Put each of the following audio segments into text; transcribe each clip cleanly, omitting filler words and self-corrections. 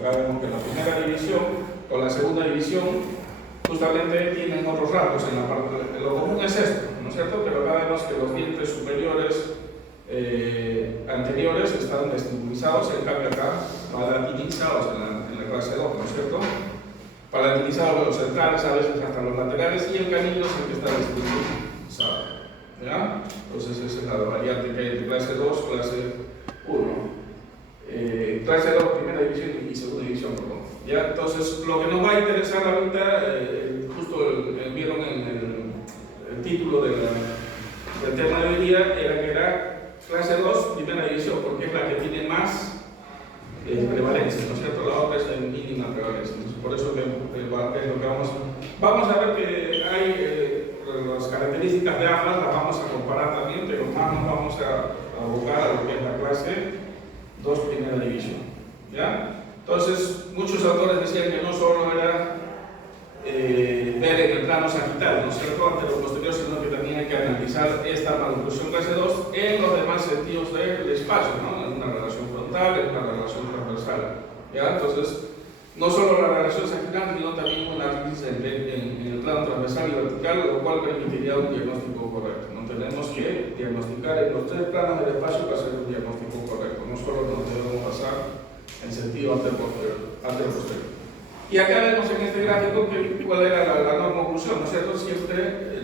Acá vemos que la primera división con la segunda división justamente tienen otros rasgos en la parte. Lo común es esto, ¿no es cierto? Pero acá vemos que los dientes superiores anteriores están destinguizados, en cambio acá palatinizados en la clase 2, ¿no es cierto? Palatinizados los centrales, a veces hasta los laterales, y el canino es el que está destinguizado, ¿ya? Entonces esa es la variante que hay entre clase 2 y clase 1. Clase 2, primera división y segunda división, perdón. ¿Ya? Entonces, lo que nos va a interesar ahorita, justo vieron en el título del tema de hoy día, era que era clase 2, primera división, porque es la que tiene más prevalencia, ¿no es cierto? La otra es de mínima prevalencia. Entonces, por eso es lo que vamos a ver que hay las características de ambas, las vamos a comparar también, pero más nos vamos a abocar a lo que es la clase 2, primera división. ¿Ya? Entonces, muchos autores decían que no solo era ver en el plano sagital, ¿no es cierto?, antero posterior, sino que también hay que analizar esta maloclusión clase 2 en los demás sentidos del espacio, ¿no? En una relación frontal, en una relación transversal. ¿Ya? Entonces, no solo la relación sagital, sino también un análisis en el plano transversal y vertical, lo cual permitiría un diagnóstico correcto. No tenemos que diagnosticar en los tres planos del espacio para hacer un diagnóstico correcto. No solo nos debemos basar en sentido antero-posterior. Y acá vemos en este gráfico cuál era la norma oclusión, ¿no es cierto? Siempre,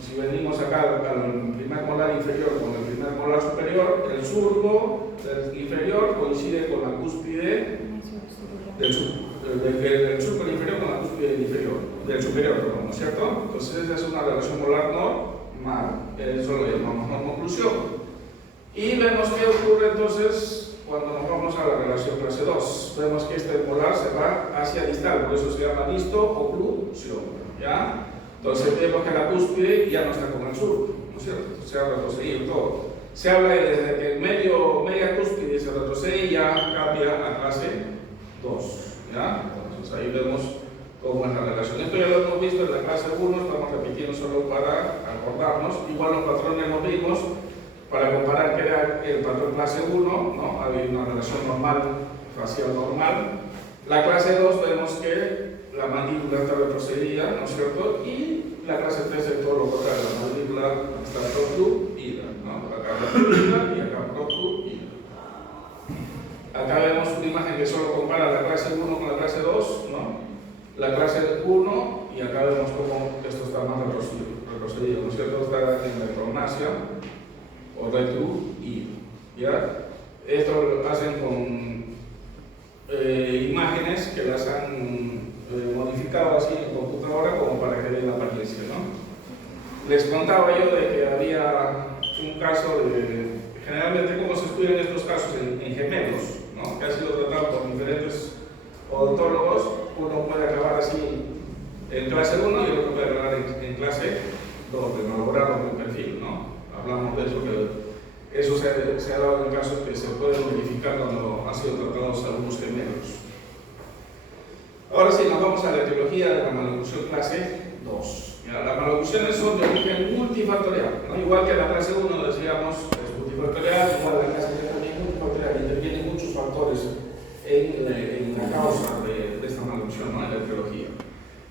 si venimos acá al primer molar inferior con el primer molar superior, el surco del inferior coincide con la cúspide del surco inferior con la cúspide del superior, perdón, ¿no es cierto? Entonces esa es una relación molar normal, eso lo llamamos norma oclusión. Y vemos qué ocurre entonces cuando nos vamos a la relación clase 2. Vemos que este molar se va hacia distal, por eso se llama disto-oclusión, ¿ya? Entonces vemos que la cúspide ya no está con el surco, ¿no es cierto? Se ha retrocedido todo. Se habla de desde que el media cúspide se retrocede y ya cambia a clase 2, ¿ya? Entonces ahí vemos cómo es la relación. Esto ya lo hemos visto en la clase 1, estamos repitiendo solo para acordarnos. Igual los patrones los vimos para comparar que era el patrón clase 1, ¿no? Había una relación normal, facial normal. La clase 2 vemos que la mandíbula está retrocedida, ¿no es cierto? Y la clase 3 es todo lo contrario, la mandíbula está protuida, ¿no? Acá protuida y acá protuida. Acá vemos una imagen que solo compara la clase 1 con la clase 2, ¿no? La clase 1, y acá vemos cómo esto está más retrocedido, ¿no es cierto? Está en la prognasia o retruido, ¿ya? Esto lo hacen con imágenes que las han modificado así en computadora como para que den la apariencia, ¿no? Les contaba yo de que había un caso de, generalmente como se estudian estos casos en gemelos, ¿no? Que ha sido tratado por diferentes odontólogos. Uno puede acabar así en clase 1 y el otro puede acabar en clase 2, de malogrado con el perfil, ¿no? Hablamos de eso, que eso se ha dado en casos que se pueden verificar cuando han sido tratados algunos gemelos. Ahora sí, nos vamos a la etiología de la maloclusión clase 2. Las maloclusiones son de origen multifactorial, ¿no? Igual que la clase 1 decíamos es multifactorial, igual la clase 3 también es multifactorial, intervienen muchos factores en la causa de esta maloclusión, ¿no? En la etiología.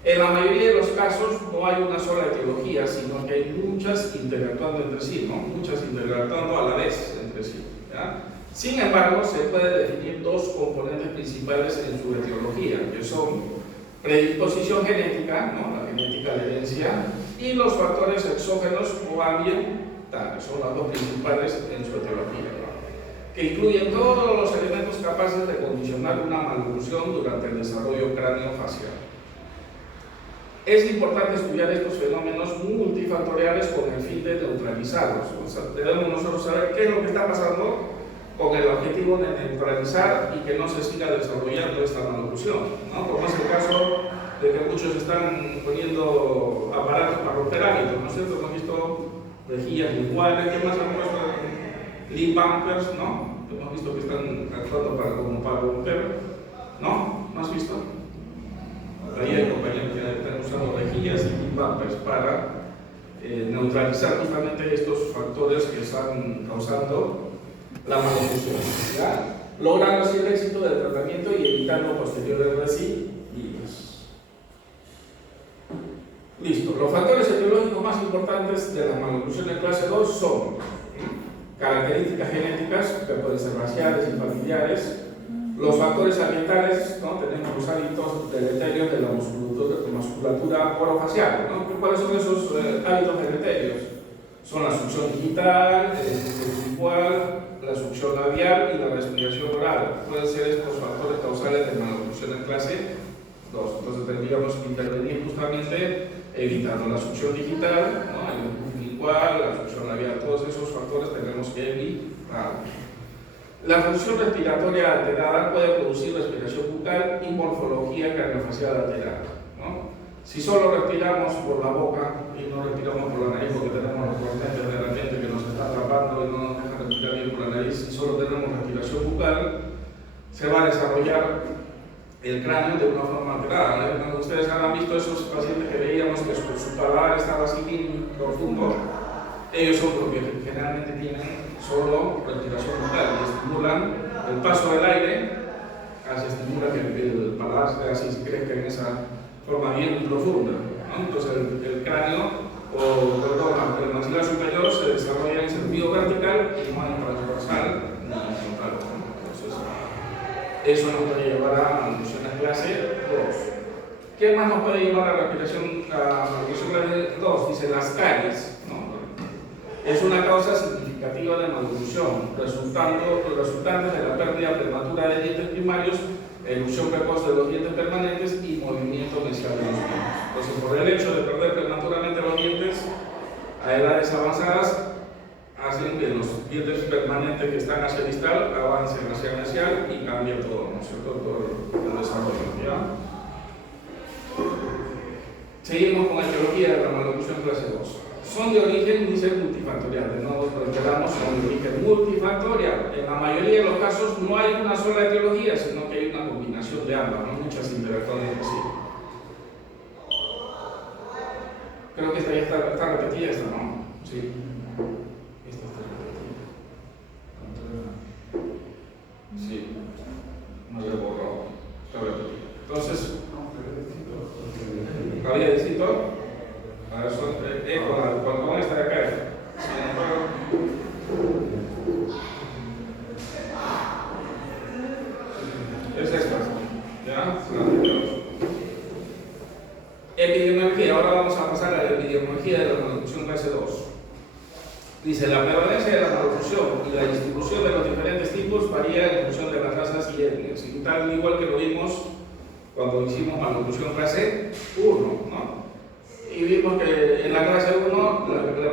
En la mayoría de los casos no hay una sola etiología, sino que hay muchas interactuando entre sí, ¿no? Muchas interactuando a la vez entre sí, ¿ya? Sin embargo, se puede definir dos componentes principales en su etiología, que son predisposición genética, ¿no? La genética de herencia, y los factores exógenos o ambientales, son las dos principales en su etiología, ¿no? Que incluyen todos los elementos capaces de condicionar una maloclusión durante el desarrollo craneofacial. Es importante estudiar estos fenómenos multifactoriales con el fin de neutralizarlos. O sea, debemos nosotros saber qué es lo que está pasando con el objetivo de neutralizar y que no se siga desarrollando esta maloclusión, ¿no? Como es el caso de que muchos están poniendo aparatos para romper hábitos, ¿no es cierto? Hemos visto rejillas linguales, ¿qué más han puesto? Lip bumpers, ¿no? Hemos visto que están actuando como para romper, ¿no? ¿No has visto? Ahí hay compañeros que están usando rejillas y lip bumpers para neutralizar justamente estos factores que están causando la maloclusión, ¿ya? logrando así el éxito del tratamiento y evitando posteriores recidivas. Listo. Los factores etiológicos más importantes de la malnutrición de clase 2 son características genéticas, que pueden ser raciales y familiares. Los factores ambientales, ¿no? Tenemos los hábitos deleterios de la musculatura orofacial, ¿no? ¿Cuáles son esos hábitos deleterios? Son la succión digital, el ejercicio visual, la succión labial y la respiración oral. Pueden ser estos factores causales de malnutrición en clase 2. Entonces tendríamos que intervenir justamente evitando la succión digital, ¿no? El ejercicio visual, la succión labial, todos esos factores tenemos que evitar. La función respiratoria alterada puede producir respiración bucal y morfología craniofacial alterada, ¿no? Si solo respiramos por la boca y no respiramos por la nariz porque tenemos los cornetes de repente que nos están atrapando y no nos dejan respirar bien por la nariz, si solo tenemos respiración bucal, se va a desarrollar el cráneo de una forma alterada, ¿no? Cuando ustedes habrán visto esos pacientes que veíamos que su paladar estaba así bien profundo, ellos son porque generalmente tienen solo respiración bucal y estimulan el paso del aire, así estimula que el paladar así crezca en esa forma bien profunda, ¿no? Entonces el cráneo, el maxilar superior se desarrolla en sentido vertical y no en transversal ni horizontal, ¿no? Entonces eso nos puede llevar a malnutrición de clase 2. ¿Qué más nos puede llevar a malnutrición clase 2? Dice las caries, ¿no? Es una causa significativa de malnutrición, resultantes de la pérdida prematura de dientes primarios, erupción precoz de los dientes permanentes y movimiento mesial de los dientes. Entonces, por el hecho de perder prematuramente los dientes a edades avanzadas, hacen que los dientes permanentes que están hacia distal avancen hacia mesial y cambia todo, ¿no es cierto? Todo el desarrollo, ¿ya? Seguimos con la etiología de la malnutrición clase 2. Son de origen, dice, multifactorial. De nuevo, reiteramos, son de origen multifactorial. En la mayoría de los casos no hay una sola etiología, sino que hay una combinación de ambas, no muchas interacciones entre sí. Creo que esta ya está repetida, esta, ¿no? Sí. Esta está repetida. Sí. No le borró. Está repetida. Entonces, ¿había distinto? Con esta de acá. Es esta. ¿Ya? Epidemiología. Ahora vamos a pasar a la epidemiología de la malnutrición clase 2. Dice, la prevalencia de la malnutrición y la distribución de los diferentes tipos varía en función de las razas y etnias. Y tal igual que lo vimos cuando hicimos malnutrición clase 1, ¿no? Y vimos que en la clase 1 la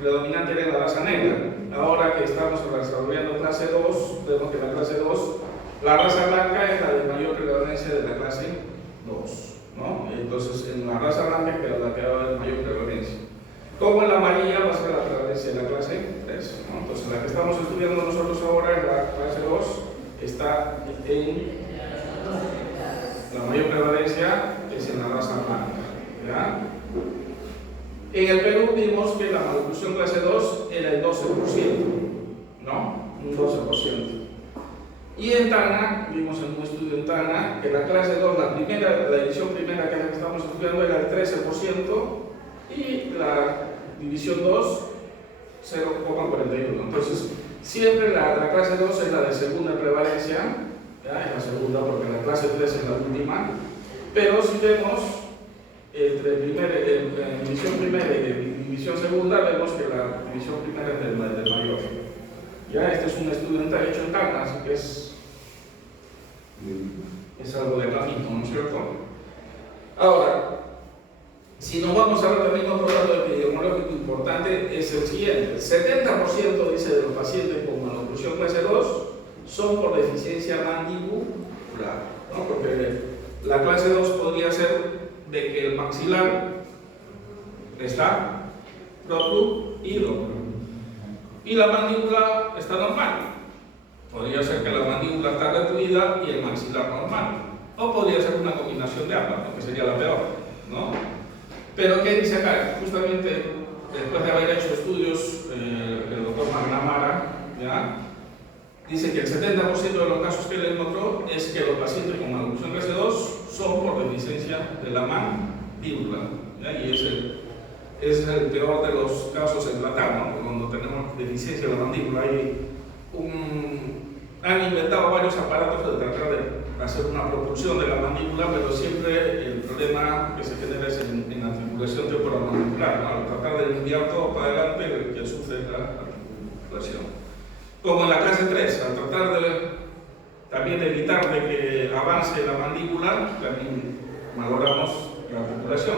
predominante era la raza negra. Ahora que estamos desarrollando clase 2, vemos que en la clase 2 la raza blanca es la de mayor prevalencia de la clase 2, ¿no? Entonces en la raza blanca es la que va a haber mayor prevalencia. Como en la amarilla va a ser la prevalencia de la clase 3, ¿no? Entonces la que estamos estudiando nosotros ahora en la clase 2 está en la mayor prevalencia es en la raza blanca. ¿Ya? En el Perú vimos que la malnutrición clase 2 era el 12%, ¿no? Un 12%. Y en Tana, vimos en un estudio en Tana, que la clase 2, la división primera que es la que estamos estudiando era el 13% y la división 2, 0,41%. Entonces, siempre la clase 2 es la de segunda prevalencia, ¿ya? Es la segunda porque la clase 3 es la última, pero si vemos entre división primera y división segunda, vemos que la división primera es del mayor. Ya, este es un estudio hecho en Tana, así que es algo de platito, ¿no es cierto? Ahora, si nos vamos a ver también otro dato epidemiológico importante, es el siguiente: el 70% dice de los pacientes con malnutrición clase 2 son por deficiencia mandibular, ¿no? Porque la clase 2 podría ser de que el maxilar está protruido y la mandíbula está normal. Podría ser que la mandíbula está retruida y el maxilar normal, o podría ser una combinación de ambas, que sería la peor, ¿no? Pero ¿qué dice acá? Justamente después de haber hecho estudios el doctor McNamara, ¿ya? dice que el 70% de los casos que él encontró es que los pacientes con maloclusión clase 2 son por deficiencia de la mandíbula, ¿ya? Y es el peor de los casos en tratar, ¿no? Cuando tenemos deficiencia de la mandíbula. Han inventado varios aparatos de tratar de hacer una propulsión de la mandíbula, pero siempre el problema que se genera es en la articulación temporomandibular, ¿no? Al tratar de enviar todo para adelante, el que sufre la articulación. Como en la clase 3, al tratar también de evitar de que avance la mandíbula, también malogramos la articulación,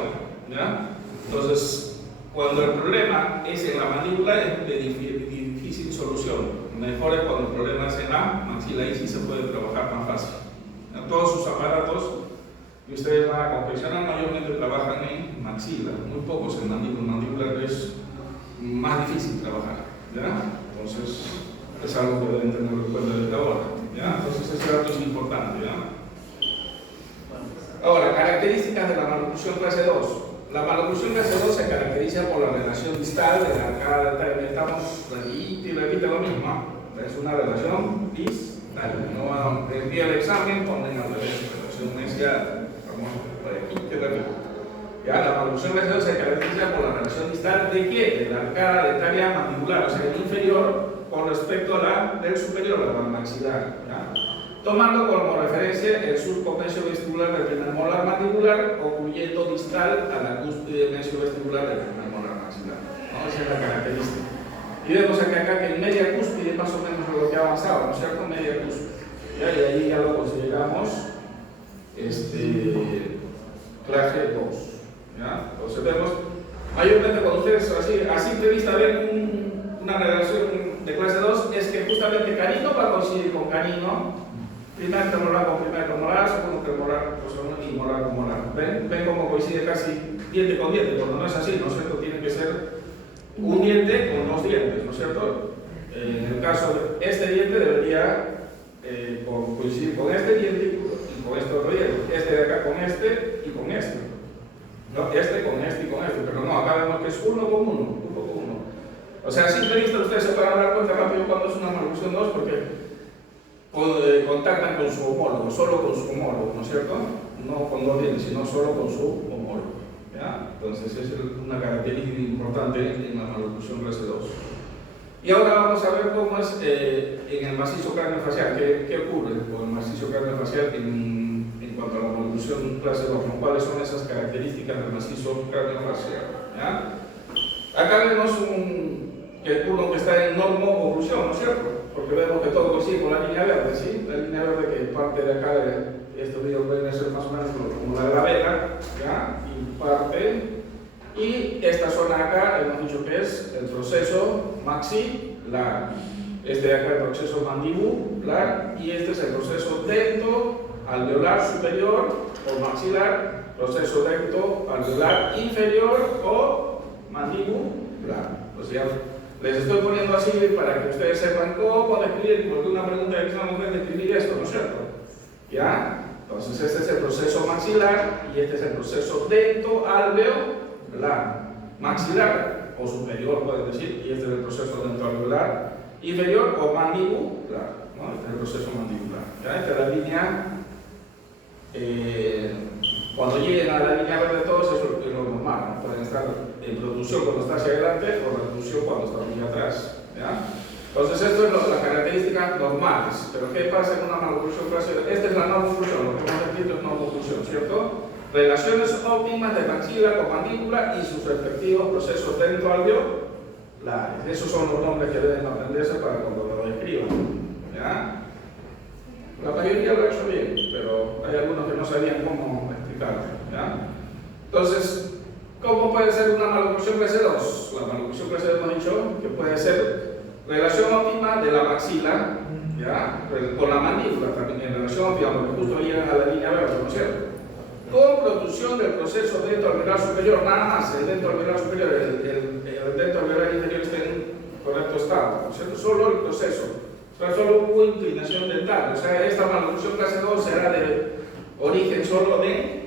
¿ya? Entonces, cuando el problema es en la mandíbula, es de difícil solución. Mejor es cuando el problema es en la maxila, y sí se puede trabajar más fácil. ¿Ya? Todos sus aparatos que ustedes van a confeccionar mayormente trabajan en maxila, muy pocos en mandíbula. Mandíbula es más difícil trabajar, ¿ya? Entonces, es algo que deben tener en cuenta desde ahora, ¿ya? Entonces, ese dato es importante, ¿ya? Ahora, características de la maloclusión clase 2. La maloclusión clase 2 se caracteriza por la relación distal de la arcada deltoides. Estamos repite y repite lo mismo. Es una relación distal. No, el día del examen ponen al revés, relación mesial. Vamos por aquí, que repito. Ya, la maloclusión clase 2 se caracteriza por la relación distal de ¿qué? De la arcada dentaria mandibular, o sea, el inferior con respecto a la del superior, la maxilar, ¿ya? Tomando como referencia el surco mesiovestibular del primer molar mandibular, ocluyendo distal a la cúspide mesiovestibular del primer molar maxilar, ¿no? Esa es la característica. Y vemos acá que en media cúspide más o menos lo que ha avanzado, ¿no es cierto? Media cúspide. ¿Ya? Y ahí ya lo consideramos clase 2. ¿Ya? Entonces vemos, mayormente cuando ustedes a simple vista ven una relación de clase 2, es que justamente canino va a coincidir con canino, primer premolar con primer premolar, segundo premolar con segundo y molar con molar. ¿Ven cómo coincide casi diente con diente? Cuando no es así, ¿no es cierto? Tiene que ser un diente con dos dientes, ¿no es cierto? En el caso de este diente debería coincidir con este diente y con este otro diente. Este de acá con este y con este. No, este con este y con este, pero no, acá vemos que es uno con uno. O sea, a simple vista ustedes se pueden dar cuenta rápido cuando es una maloclusión 2 porque contactan con su homólogo, solo con su homólogo, ¿no es cierto? No con dos dientes, sino solo con su homólogo, ¿ya? Entonces, esa es una característica importante en la maloclusión clase 2. Y ahora vamos a ver cómo es en el macizo craneofacial, qué ocurre con el macizo craneofacial en cuanto a la maloclusión clase 2, ¿no? ¿Cuáles son esas características del macizo craneofacial? ¿Ya? Acá vemos uno que está en normo-oclusión, ¿no es cierto? Porque vemos que todo coincide con la línea verde, ¿sí? La línea verde que parte de acá de este video puede ser más o menos como la de la vela, ¿ya? Y parte. Y esta zona acá hemos dicho que es el proceso maxilar. Este de acá es el proceso mandibular y este es el proceso dento-alveolar superior o maxilar, proceso dento-alveolar inferior o mandibular. O sea, les estoy poniendo así para que ustedes sepan cómo describir, porque una pregunta de examen es describir esto, ¿no es cierto? ¿Ya? Entonces este es el proceso maxilar y este es el proceso dento-alveolar. Maxilar o superior pueden decir, y este es el proceso dento-alveolar inferior o mandibular, ¿no? Este es el proceso mandibular. ¿Ya? Esta es la línea, cuando lleguen a la línea verde todos es lo normal, ¿no? Pueden estar en producción cuando está hacia adelante o reducción cuando está muy atrás, ¿ya? Entonces esto es las características normales, pero ¿qué pasa en una maloclusión clase 2? Esta es la no oclusión, lo que hemos escrito es no oclusión, ¿cierto? Relaciones óptimas de maxila con mandíbula y sus respectivos procesos dento-alveolares. Esos son los nombres que deben aprenderse para cuando lo describan, ¿ya? La mayoría lo ha hecho bien, pero hay algunos que no sabían cómo explicarlo, ¿ya? Entonces, ¿cómo puede ser una maloclusión clase 2? La maloclusión clase 2 hemos dicho que puede ser relación óptima de la maxila, ¿ya? Con la mandíbula también, en relación óptima, porque justo llegan a la línea verde, ¿no es cierto? Con producción del proceso dento-alveolar superior, nada más, el dento-alveolar superior, el dento-alveolar inferior está en correcto estado, ¿no es cierto? Solo el proceso, o sea, solo hubo inclinación dental, o sea, esta maloclusión clase 2 será de origen solo de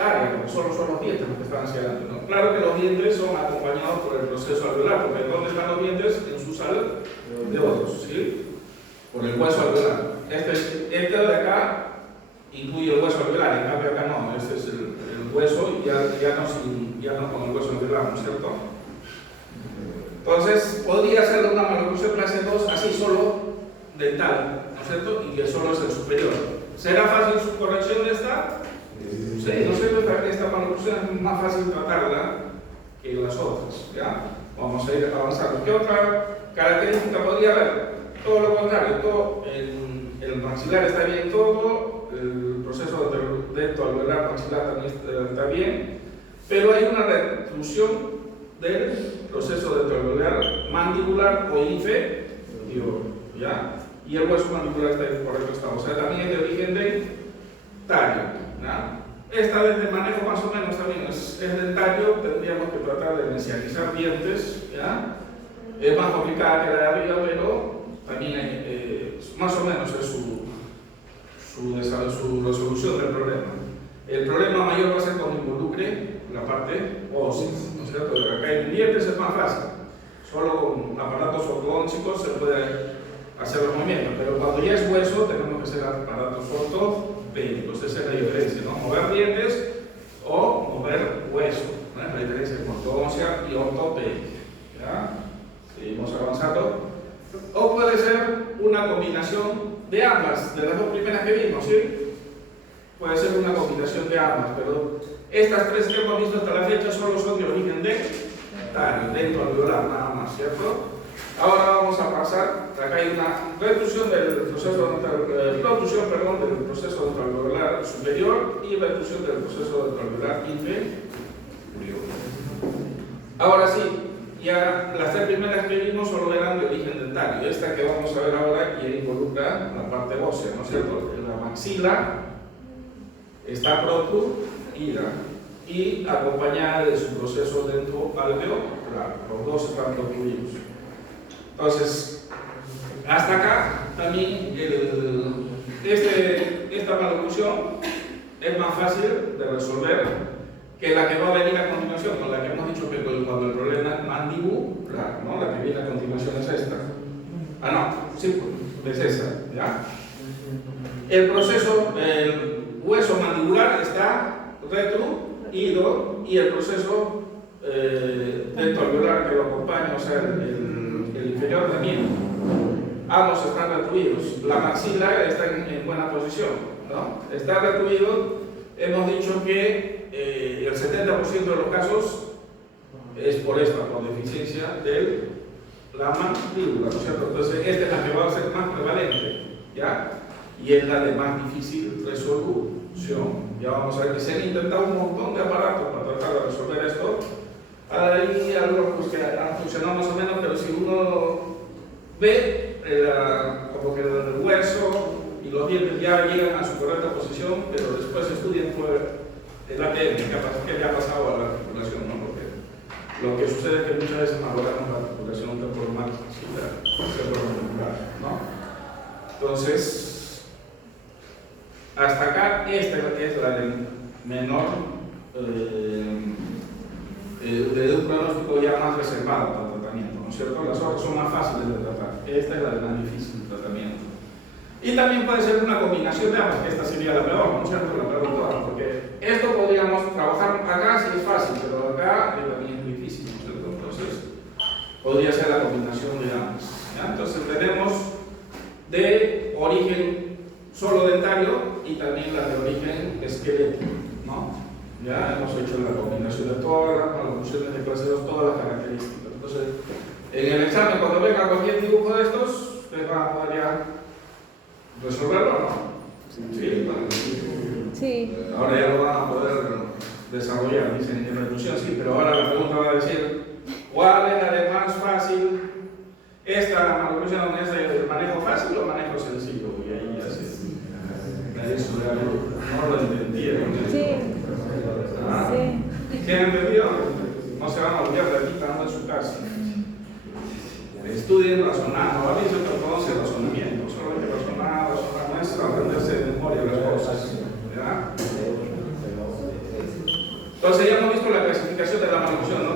área, porque solo son los dientes los que están hacia adelante, ¿no? Claro que los dientes son acompañados por el proceso alveolar, porque ¿dónde están los dientes? En su sala de otros, ¿sí? por el hueso alveolar. Este de acá incluye el hueso alveolar, en cambio acá no, este es el hueso y ya no con el hueso alveolar, ¿no es cierto? Entonces, podría ser una maloclusión clase 2 así solo dental, ¿no es cierto? Y que solo es el superior. ¿Será fácil su corrección de esta? Sí, ¿no es cierto? Esta maloclusión es más fácil tratarla que las otras, ¿ya? Vamos a ir avanzando. ¿Qué otra característica podría haber? Todo lo contrario, todo el maxilar está bien todo, el proceso dentoalveolar maxilar también está bien, pero hay una reclusión del proceso dentoalveolar mandibular o inferior, ¿ya? Y el hueso mandibular está en correcto estado, o sea, también es de origen dentario, ¿ya? Esta desde manejo más o menos también es dentario, tendríamos que tratar de inicializar dientes, ¿ya? Es más complicada que la de arriba, pero también más o menos es su resolución del problema. El problema mayor va a ser cuando involucre la parte ósea, ¿no es cierto? Acá en dientes es más fácil, solo con aparatos ortodónticos se puede hacer los movimientos, pero cuando ya es hueso tenemos que hacer aparatos ortopédicos, esa es la diferencia, ¿no? Mover dientes o mover hueso, ¿no? La diferencia entre ortodoncia y ortopédica, ¿ya? Seguimos avanzando. O puede ser una combinación de ambas, de las dos primeras que vimos, ¿sí? Puede ser una combinación de ambas, pero estas tres que hemos visto hasta la fecha solo son de origen dentario, dentoalveolar nada más, ¿cierto? Ahora vamos a pasar, acá hay una reclusión del proceso del proceso dentoalveolar superior y reclusión del proceso dentoalveolar inferior. Ahora sí, ya las tres primeras que vimos solo eran de origen dentario. Esta que vamos a ver ahora ya involucra la parte ósea, ¿no es cierto? La maxila está protruida y acompañada de su proceso dentoalveolar. Los dos están protruidos. Entonces, hasta acá también esta maloclusión es más fácil de resolver que la que va a venir a continuación, con la que hemos dicho que cuando el problema es mandibular, ¿no? La que viene a continuación es esta. Ah, no, sí, es esa, ¿ya? El proceso, el hueso mandibular está retruido y el proceso dentoalveolar que lo acompaña, o sea, el inferior también. Ambos están retruidos. La maxila está en buena posición, ¿no? Está retruido, hemos dicho que el 70% de los casos es por deficiencia de la mandíbula, ¿no es cierto? Entonces, esta es la que va a ser más prevalente, ¿ya? Y es la de más difícil resolución. Ya vamos a ver que se han intentado un montón de aparatos para tratar de resolver esto. Hay algunos que han funcionado más o menos, pero si uno ve como que el hueso y los dientes ya llegan a su correcta posición, pero después estudian el ATM, qué le ha pasado a la articulación, ¿no? Porque lo que sucede es que muchas veces valoramos la articulación temporal, ¿no? Entonces, hasta acá, esta es la del menor, de un pronóstico ya más reservado para el tratamiento, ¿no es cierto? Las otras son más fáciles de tratar, esta es la de más difícil de tratamiento. Y también puede ser una combinación de ambas, que esta sería la peor, ¿no es cierto? La peor de todas, porque esto podríamos trabajar acá si es fácil, pero acá también es difícil, ¿no es cierto? Entonces, podría ser la combinación de ambas, ¿ya? Entonces, tenemos de origen solo dentario y también la de origen esquelético, ¿no? Ya hemos hecho la combinación de todas las maloclusiones de clase 2, todas las características. Entonces, en el examen, cuando venga cualquier dibujo de estos, ustedes van a poder ya resolverlo, ¿no? Sí, bueno. Sí. Ahora ya lo van a poder desarrollar, dicen en reclusión, sí, pero ahora la pregunta va a decir, ¿cuál es la de más fácil? ¿Esta maloclusión es de manejo fácil o manejo sencillo? Y ahí ya se... Eso ya no lo entendieron. Sí. ¿Ah? Sí. ¿Sí han entendido? No se van a olvidar de aquí estando en su casa. Estudien razonando, a mí se conoce el razonamiento, solo hay que razonar, no es aprenderse de memoria las cosas. ¿Ya? Entonces ya hemos visto la clasificación de la maloclusión, ¿no?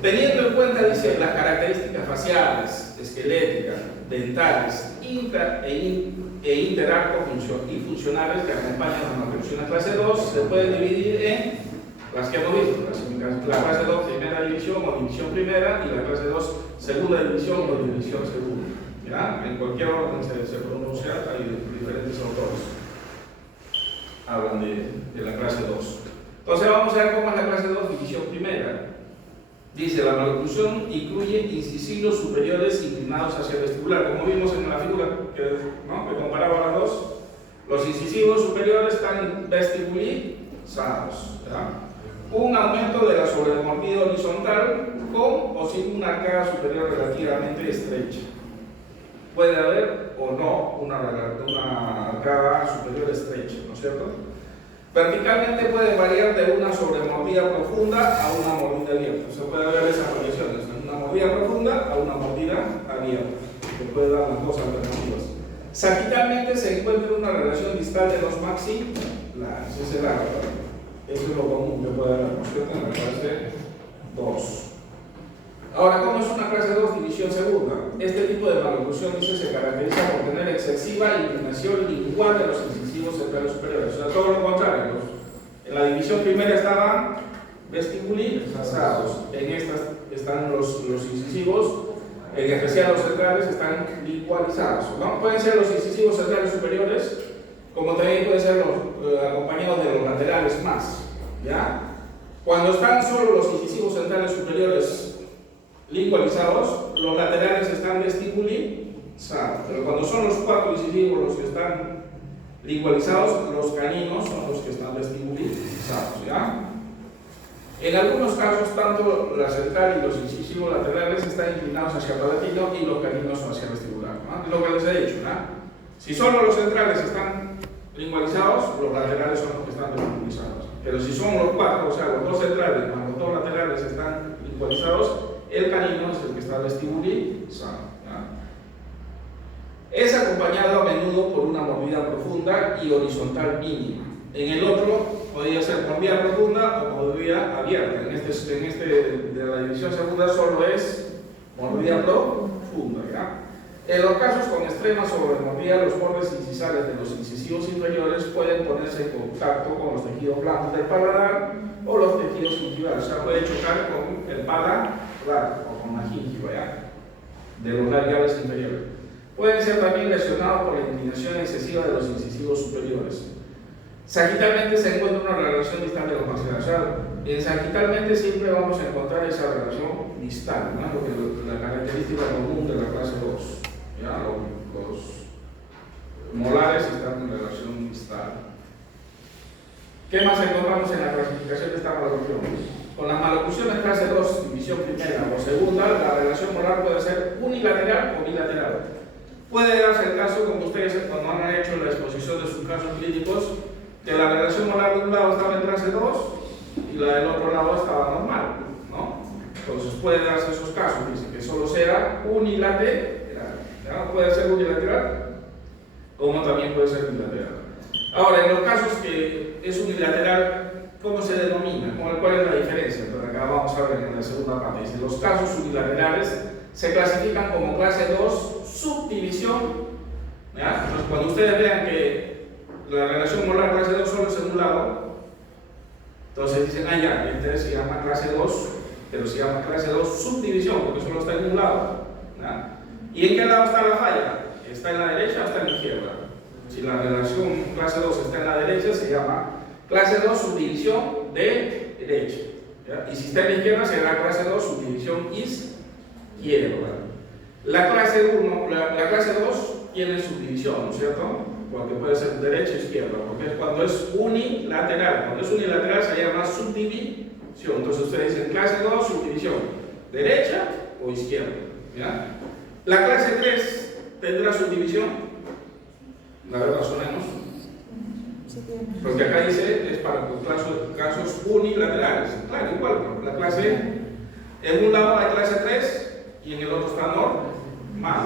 Teniendo en cuenta, dice, las características faciales, esqueléticas, dentales e interacto y funcionales que acompañan a la reproducción a clase 2 se pueden dividir en las que hemos visto, la clase 2 primera división o división primera y la clase 2 segunda división o división segunda. ¿Ya? En cualquier orden se pronuncia, hay diferentes autores hablan de la clase 2. Entonces vamos a ver cómo es la clase 2 división primera. Dice, la malocclusión incluye incisivos superiores inclinados hacia el vestibular, como vimos en la figura que comparaba las dos. Los incisivos superiores están vestibulizados, ¿verdad? Un aumento de la sobremordida horizontal con o sin una arcada superior relativamente estrecha. Puede haber o no una arcada superior estrecha, ¿no es cierto? Verticalmente puede variar de una sobremordida profunda a una mordida abierta. Se puede ver esas variaciones, una mordida profunda a una mordida abierta, que puede dar las dos alternativas. Sagitalmente se encuentra una relación distal de los maxilares, ese es el arco. Eso es lo común que puede haber, ¿no es cierto?, en la clase 2. Ahora, ¿cómo es una clase 2 división segunda? Este tipo de malocclusión se caracteriza por tener excesiva inclinación lingual de los incisivos centrales superiores. O sea, todo lo contrario. En la división primera estaban vestibulizados, en estas están los incisivos, en especial los centrales, están lingualizados, ¿no? Pueden ser los incisivos centrales superiores, como también pueden ser los acompañados de los laterales más, ¿ya? Cuando están solo los incisivos centrales superiores lingualizados, los laterales están vestibulizados, pero cuando son los cuatro incisivos los que están lingualizados, los caninos son los que están vestibulizados, ¿ya? En algunos casos, tanto la central y los incisivos laterales están inclinados hacia el palatino y los caninos hacia el vestibular, ¿no? Es lo que les he dicho, ¿no? Si solo los centrales están lingualizados, los laterales son los que están vestibulizados. Pero si son los cuatro, o sea, los dos centrales más los dos laterales están lingualizados, el canino es el que está vestibulizado, ¿ya? Es acompañado a menudo por una mordida profunda y horizontal mínima. En el otro podría ser mordida profunda o mordida abierta. En este de la división segunda solo es mordida profunda, ¿ya? En los casos con extrema sobremordida, los bordes incisales de los incisivos inferiores pueden ponerse en contacto con los tejidos blandos del paladar o los tejidos gingivales. O sea, puede chocar con el paladar o con la gingiva, ¿ya?, de los labiales inferiores. Pueden ser también lesionados por la inclinación excesiva de los incisivos superiores. Sagitalmente se encuentra una relación distal de los maxilares. O sea, en sagitalmente siempre vamos a encontrar esa relación distal, ¿no? Porque la característica común de la clase 2, ¿ya? Los molares están en relación distal. ¿Qué más encontramos en la clasificación de esta malocclusión? Con las malocclusiones clase 2, división primera o segunda, la relación molar puede ser unilateral o bilateral. Puede darse el caso, como ustedes cuando han hecho la exposición de sus casos clínicos, que la relación molar de un lado estaba en clase 2 y la del otro lado estaba normal, ¿no? Entonces puede darse esos casos, dice que solo sea unilateral, ¿ya? Puede ser unilateral como también puede ser bilateral. Ahora, en los casos que es unilateral, ¿cómo se denomina? ¿Cuál es la diferencia? Pero acá vamos a ver en la segunda parte. Dice, los casos unilaterales se clasifican como clase 2 subdivisión, ¿ya? Entonces, cuando ustedes vean que la relación molar clase 2 solo es en un lado, entonces dicen, ya, entonces se llama clase 2, pero se llama clase 2 subdivisión, porque solo está en un lado, ¿ya? ¿Y en qué lado está la falla? ¿Está en la derecha o está en la izquierda? Si la relación clase 2 está en la derecha, se llama clase 2 subdivisión de derecha, ¿ya? Y si está en la izquierda, será clase 2 subdivisión izquierda. La clase 1, la clase 2 tiene subdivisión, ¿no es cierto? Porque puede ser derecha o izquierda, porque es cuando es unilateral. Cuando es unilateral se llama subdivisión. Entonces ustedes dicen clase 2, subdivisión, derecha o izquierda, ¿ya? La clase 3 tendrá subdivisión. La verdad, sonemos. Porque acá dice es para casos unilaterales. Claro, igual, la clase, en un lado hay clase 3 y en el otro está normal,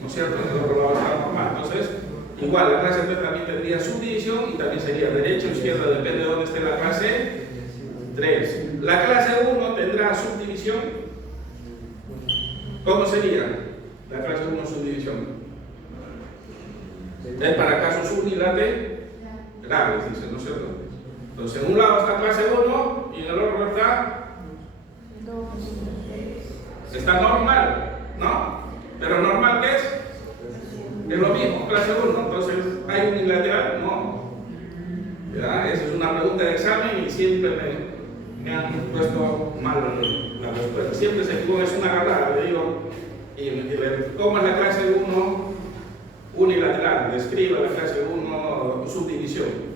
¿no es cierto? En el otro lado está normal. Entonces, igual, la clase 3 también tendría subdivisión y también sería derecha o izquierda, depende de dónde esté la clase 3. La clase 1 tendrá subdivisión. ¿Cómo sería? La clase 1 subdivisión. subdivisión? Es para casos unilaterales, dice, ¿no es cierto? Entonces, en un lado está clase 1 y en el otro está normal, ¿no? Pero normal, ¿qué es? Es lo mismo, clase 1. Entonces, ¿hay unilateral? No. ¿Ya? Esa es una pregunta de examen y siempre me han puesto mal la respuesta. Siempre se equivoca, es una agarrada, le digo, ¿cómo es la clase 1 unilateral? Describe la clase 1 subdivisión.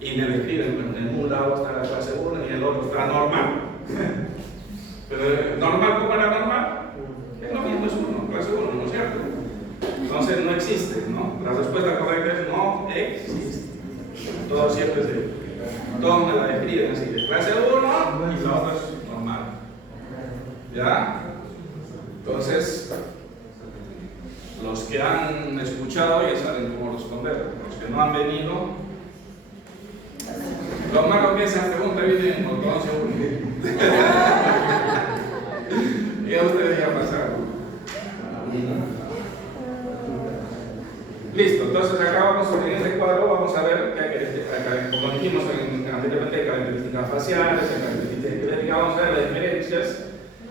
Y me describen, en un lado está la clase 1 y en el otro está normal. Pero normal, ¿cómo era normal? Es lo mismo, es 1, clase 1, ¿no es cierto? Entonces no existe, ¿no? La respuesta correcta es no existe. Todo siempre todos me la describen así, de clase 1 y la otra es normal. ¿Ya? Entonces, los que han escuchado ya saben cómo responder. Los que no han venido, lo malo que esa pregunta viene en botón seguro. Ya ustedes ya pasaron. Listo, entonces acá vamos en este cuadro, vamos a ver, como dijimos anteriormente, características faciales, características esqueléticas, vamos a ver las diferencias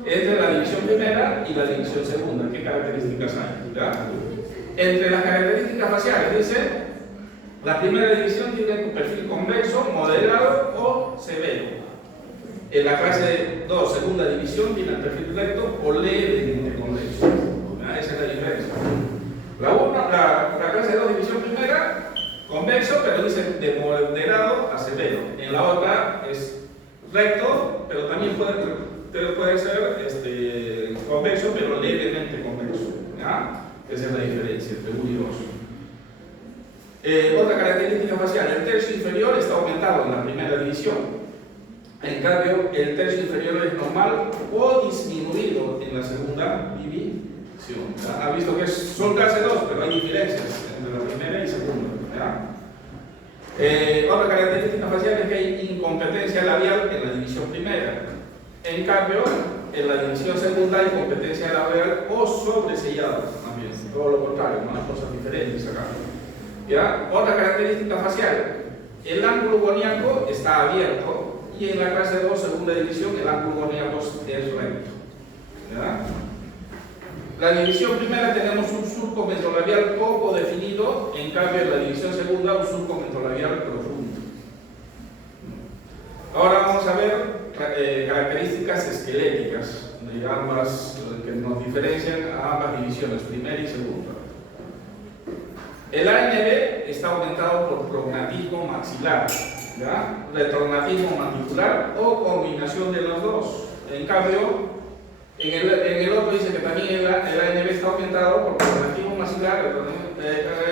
entre la división primera y la división segunda. ¿Qué características hay? ¿Ya? Entre las características faciales, dice, la primera división tiene un perfil convexo, moderado o severo. En la clase 2, segunda división, tiene el perfil recto o levemente convexo. ¿Ya? Esa es la diferencia. La clase 2, división primera, convexo, pero dice de moderado a severo. En la otra es recto, pero también puede ser convexo, pero levemente convexo. ¿Ya? Esa es la diferencia entre uno y dos. Otra característica facial, el tercio inferior está aumentado en la primera división. En cambio, el tercio inferior es normal o disminuido en la segunda división. ¿Ha visto que son clase 2, pero hay diferencias entre la primera y segunda? Otra característica facial es que hay incompetencia labial en la división primera. En cambio, en la división segunda hay competencia labial o sobresellado. También, todo lo contrario, ¿no? Hay cosas diferentes acá. ¿Ya? Otra característica facial, el ángulo goniaco está abierto y en la clase 2, segunda división, el ángulo goniaco es recto. ¿Ya? La división primera tenemos un surco mentolabial poco definido, en cambio en la división segunda un surco mentolabial profundo. Ahora vamos a ver características esqueléticas de ambas, que nos diferencian a ambas divisiones, primera y segunda. El ANB está aumentado por prognatismo maxilar, ¿ya? Retrognatismo mandibular o combinación de los dos. En cambio, en el otro dice que también el ANB está aumentado por prognatismo maxilar.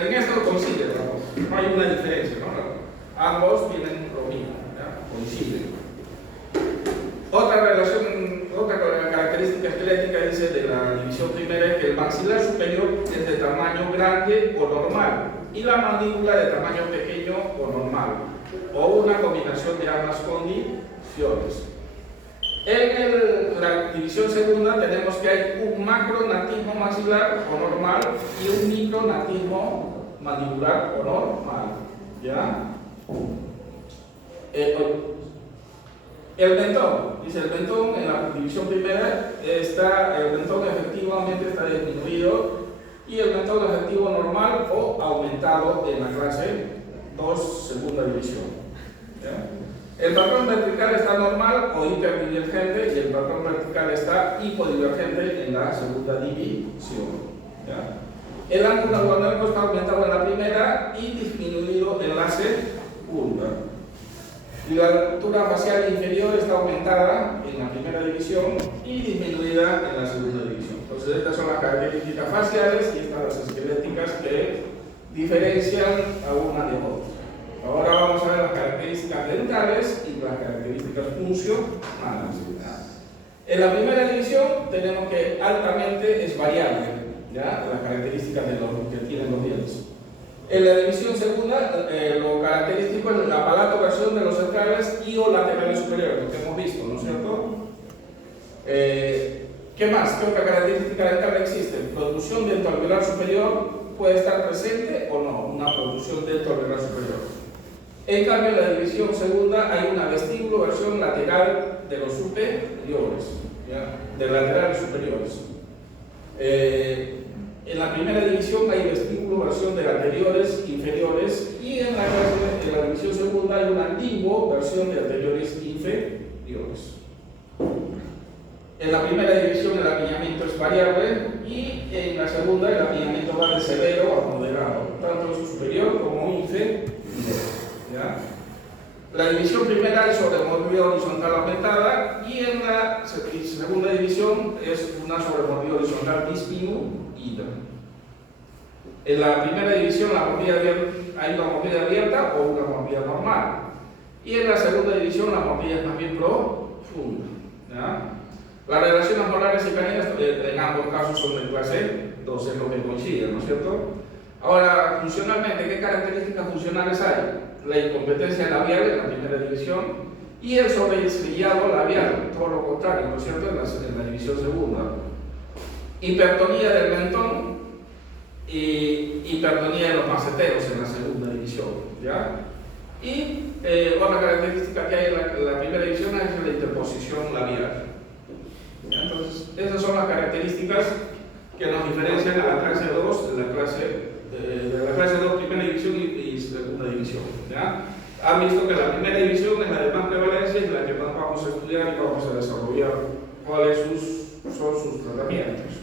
En esto coincide, no hay una diferencia, ¿no? Ambos tienen lo mismo, ¿ya? Coinciden. Otra característica esquelética dice de la división primera es que el maxilar superior es de tamaño grande o normal y la mandíbula de tamaño pequeño o normal, o una combinación de ambas condiciones. En la división segunda tenemos que hay un macronatismo maxilar o normal y un micronatismo mandibular o normal. ¿Ya? El mentón, dice el mentón en la división primera el mentón efectivamente está disminuido y el mentón efectivo normal o aumentado en la clase 2, segunda división. ¿Ya? El patrón vertical está normal o hiperdivergente y el patrón vertical está hipodivergente en la segunda división. ¿Ya? El ángulo guanerco está aumentado en la primera y disminuido en la segunda. Y la altura facial inferior está aumentada en la primera división y disminuida en la segunda división. Entonces estas son las características faciales y estas las esqueléticas que diferencian a una de otra. Ahora vamos a ver las características dentales y las características funcionales. En la primera división tenemos que altamente es variable, ¿ya? Las características de los que tienen los dientes. En la división segunda, lo característico es la palatoversión de los cercales y o laterales superiores, lo que hemos visto, ¿no es cierto? ¿Qué más? ¿Qué otra característica dental existe? Producción dentoalveolar superior puede estar presente o no, una producción dentoalveolar superior. En cambio, en la división segunda hay una vestíbulo versión lateral de los superiores, ¿ya? De laterales superiores. En la primera división hay vestíbulo versión de anteriores inferiores y en la división segunda hay una limbo versión de anteriores inferiores. En la primera división el apiñamiento es variable y en la segunda el apiñamiento va de severo a moderado, tanto superior como inferior. ¿Ya? La división primera es sobremordida horizontal aumentada y en la segunda división es una sobremordida horizontal disminuida. En la primera división hay una mordida abierta o una mordida normal y en la segunda división la mordida es más bien profunda. ¿Ya? Las relaciones molares y caninas en ambos casos son de clase 2, es lo que coincide, ¿no es cierto? Ahora, funcionalmente, ¿qué características funcionales hay? La incompetencia labial en la primera división y el sobreestrellado labial, todo lo contrario, ¿no es cierto? En la división segunda. Hipertonía del mentón y hipertonía de los maceteros en la segunda división, ¿ya? Y otra característica que hay en la primera división es la interposición labial. ¿Ya? Entonces, esas son las características que nos diferencian a la clase 2 de la clase 2 primera división y segunda división. ¿Ya? Han visto que la primera división es la de más prevalencia y la que más vamos a estudiar y vamos a desarrollar cuáles son sus tratamientos.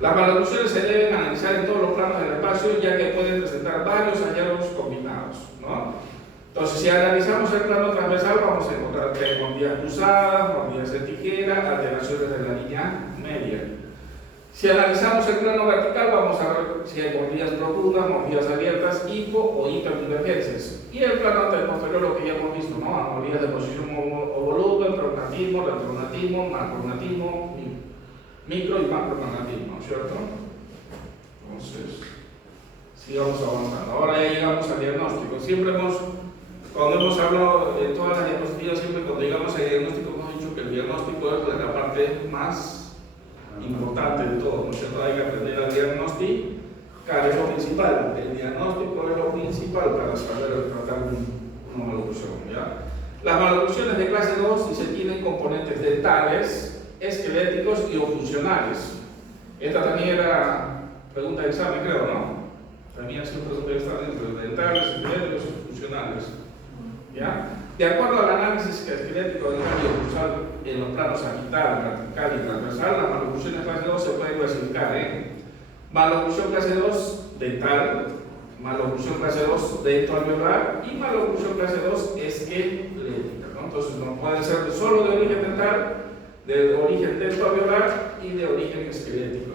Las maloclusiones se deben analizar en todos los planos del espacio ya que pueden presentar varios hallazgos combinados, ¿no? Entonces, si analizamos el plano transversal, vamos a encontrar que hay mordillas cruzadas, mordillas de tijera, alteraciones de la línea media. Si analizamos el plano vertical, vamos a ver si hay mordillas profundas, mordillas abiertas, hipo o hiperdivergencias. Y el plano posterior, lo que ya hemos visto, ¿no? Mordillas de posición o volumen, prognatismo, retrognatismo, macrognatismo, micro y macrognatismo, ¿cierto? Entonces, sigamos avanzando. Ahora ya llegamos al diagnóstico. Cuando hemos hablado de todas las diapositivas, siempre cuando llegamos al diagnóstico hemos dicho que el diagnóstico es la parte más importante de todo, ¿no es cierto? Hay que aprender a diagnosticar, es lo principal. El diagnóstico es lo principal para saber tratar una maloclusión, ¿ya? Las maloclusiones de clase 2 si se tienen componentes dentales, esqueléticos y o funcionales. Esta también era pregunta de examen, creo, ¿no? También siempre pregunta de examen entre dentales, esqueléticos y funcionales. ¿Ya? De acuerdo al análisis esquelético del cambio cruzal en los planos sagital, vertical y transversal, las maloclusiones clase 2 se pueden clasificar en maloclusión clase 2 dental, maloclusión clase 2 dentoalveolar y maloclusión clase 2 esquelética, ¿no? Entonces, no pueden ser solo de origen dental, de origen dentoalveolar y de origen esquelético.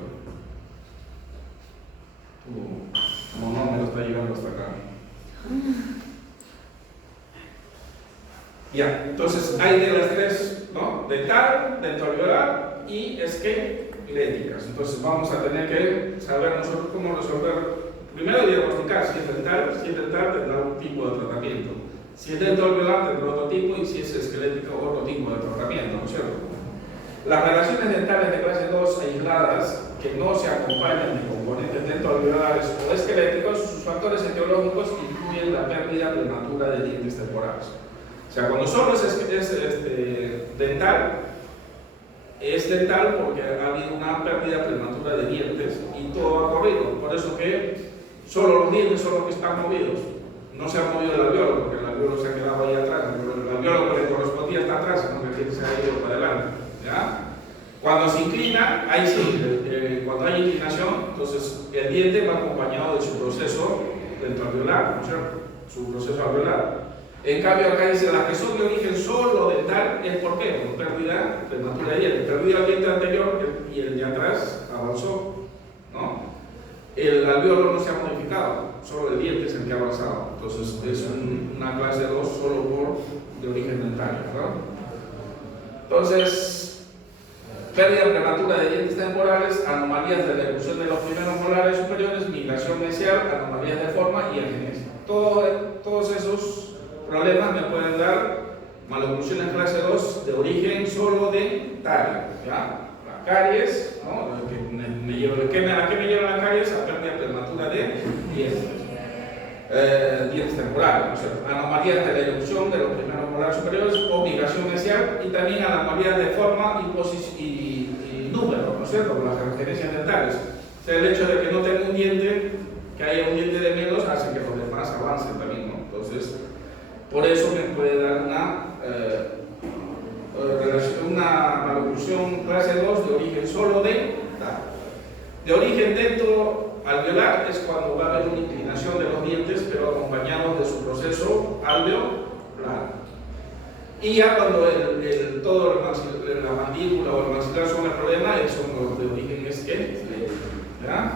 Como no me lo está llegando hasta acá. Ya, entonces hay de las tres, ¿no? Dental, dentoalveolar y esqueléticas. Entonces vamos a tener que saber nosotros cómo resolver. Primero diagnosticar si es dental tendrá un tipo de tratamiento. Si es dentoalveolar tendrá otro tipo y si es esquelético otro tipo de tratamiento, ¿no es cierto? Las relaciones dentales de clase 2 aisladas que no se acompañan de componentes dentoalveolares o esqueléticos, sus factores etiológicos incluyen la pérdida prematura de dientes temporales. O sea, cuando solo es dental, es dental porque ha habido una pérdida prematura de dientes y todo ha corrido. Por eso que solo los dientes son los que están movidos. No se ha movido el alveolo, porque el alveolo se ha quedado ahí atrás. El alveolo que le correspondía está atrás, sino que el diente se ha ido para adelante. ¿Ya? Cuando se inclina, ahí sí, cuando hay inclinación, entonces el diente va acompañado de su proceso dentoalveolar, ¿no es cierto? Su proceso alveolar. En cambio, acá dice las que son de origen solo dental, ¿es por qué? Por pérdida prematura de diente. Perdió el diente anterior y el de atrás avanzó, ¿no? El alveolo no se ha modificado, solo el diente es el que ha avanzado. Entonces, es una clase 2 solo de origen dental, ¿verdad? Entonces, pérdida prematura de dientes temporales, anomalías de la evolución de los primeros molares superiores, migración mesial, anomalías de forma y agenesia. Todos esos problemas me pueden dar maloclusión en clase 2 de origen solo dentario, ¿ya? La caries, ¿no? ¿A qué me lleva la caries? A pérdida prematura de dientes. Dientes temporales, ¿no es cierto? Anomalías de la erupción de los primeros molares superiores o migración mesial, y también anomalías de forma y número, ¿no es cierto? Con las referencias dentales. O sea, el hecho de que no tenga un diente, que haya un diente de menos, hace que los demás avancen también, ¿no? Entonces, por eso me puede dar una maloclusión clase 2 de origen solo dental. De origen dentro alveolar es cuando va a haber una inclinación de los dientes, pero acompañado de su proceso alveolar. Y ya cuando todo la mandíbula o el maxilar son el problema, son los de origen esquelético. ¿Ya?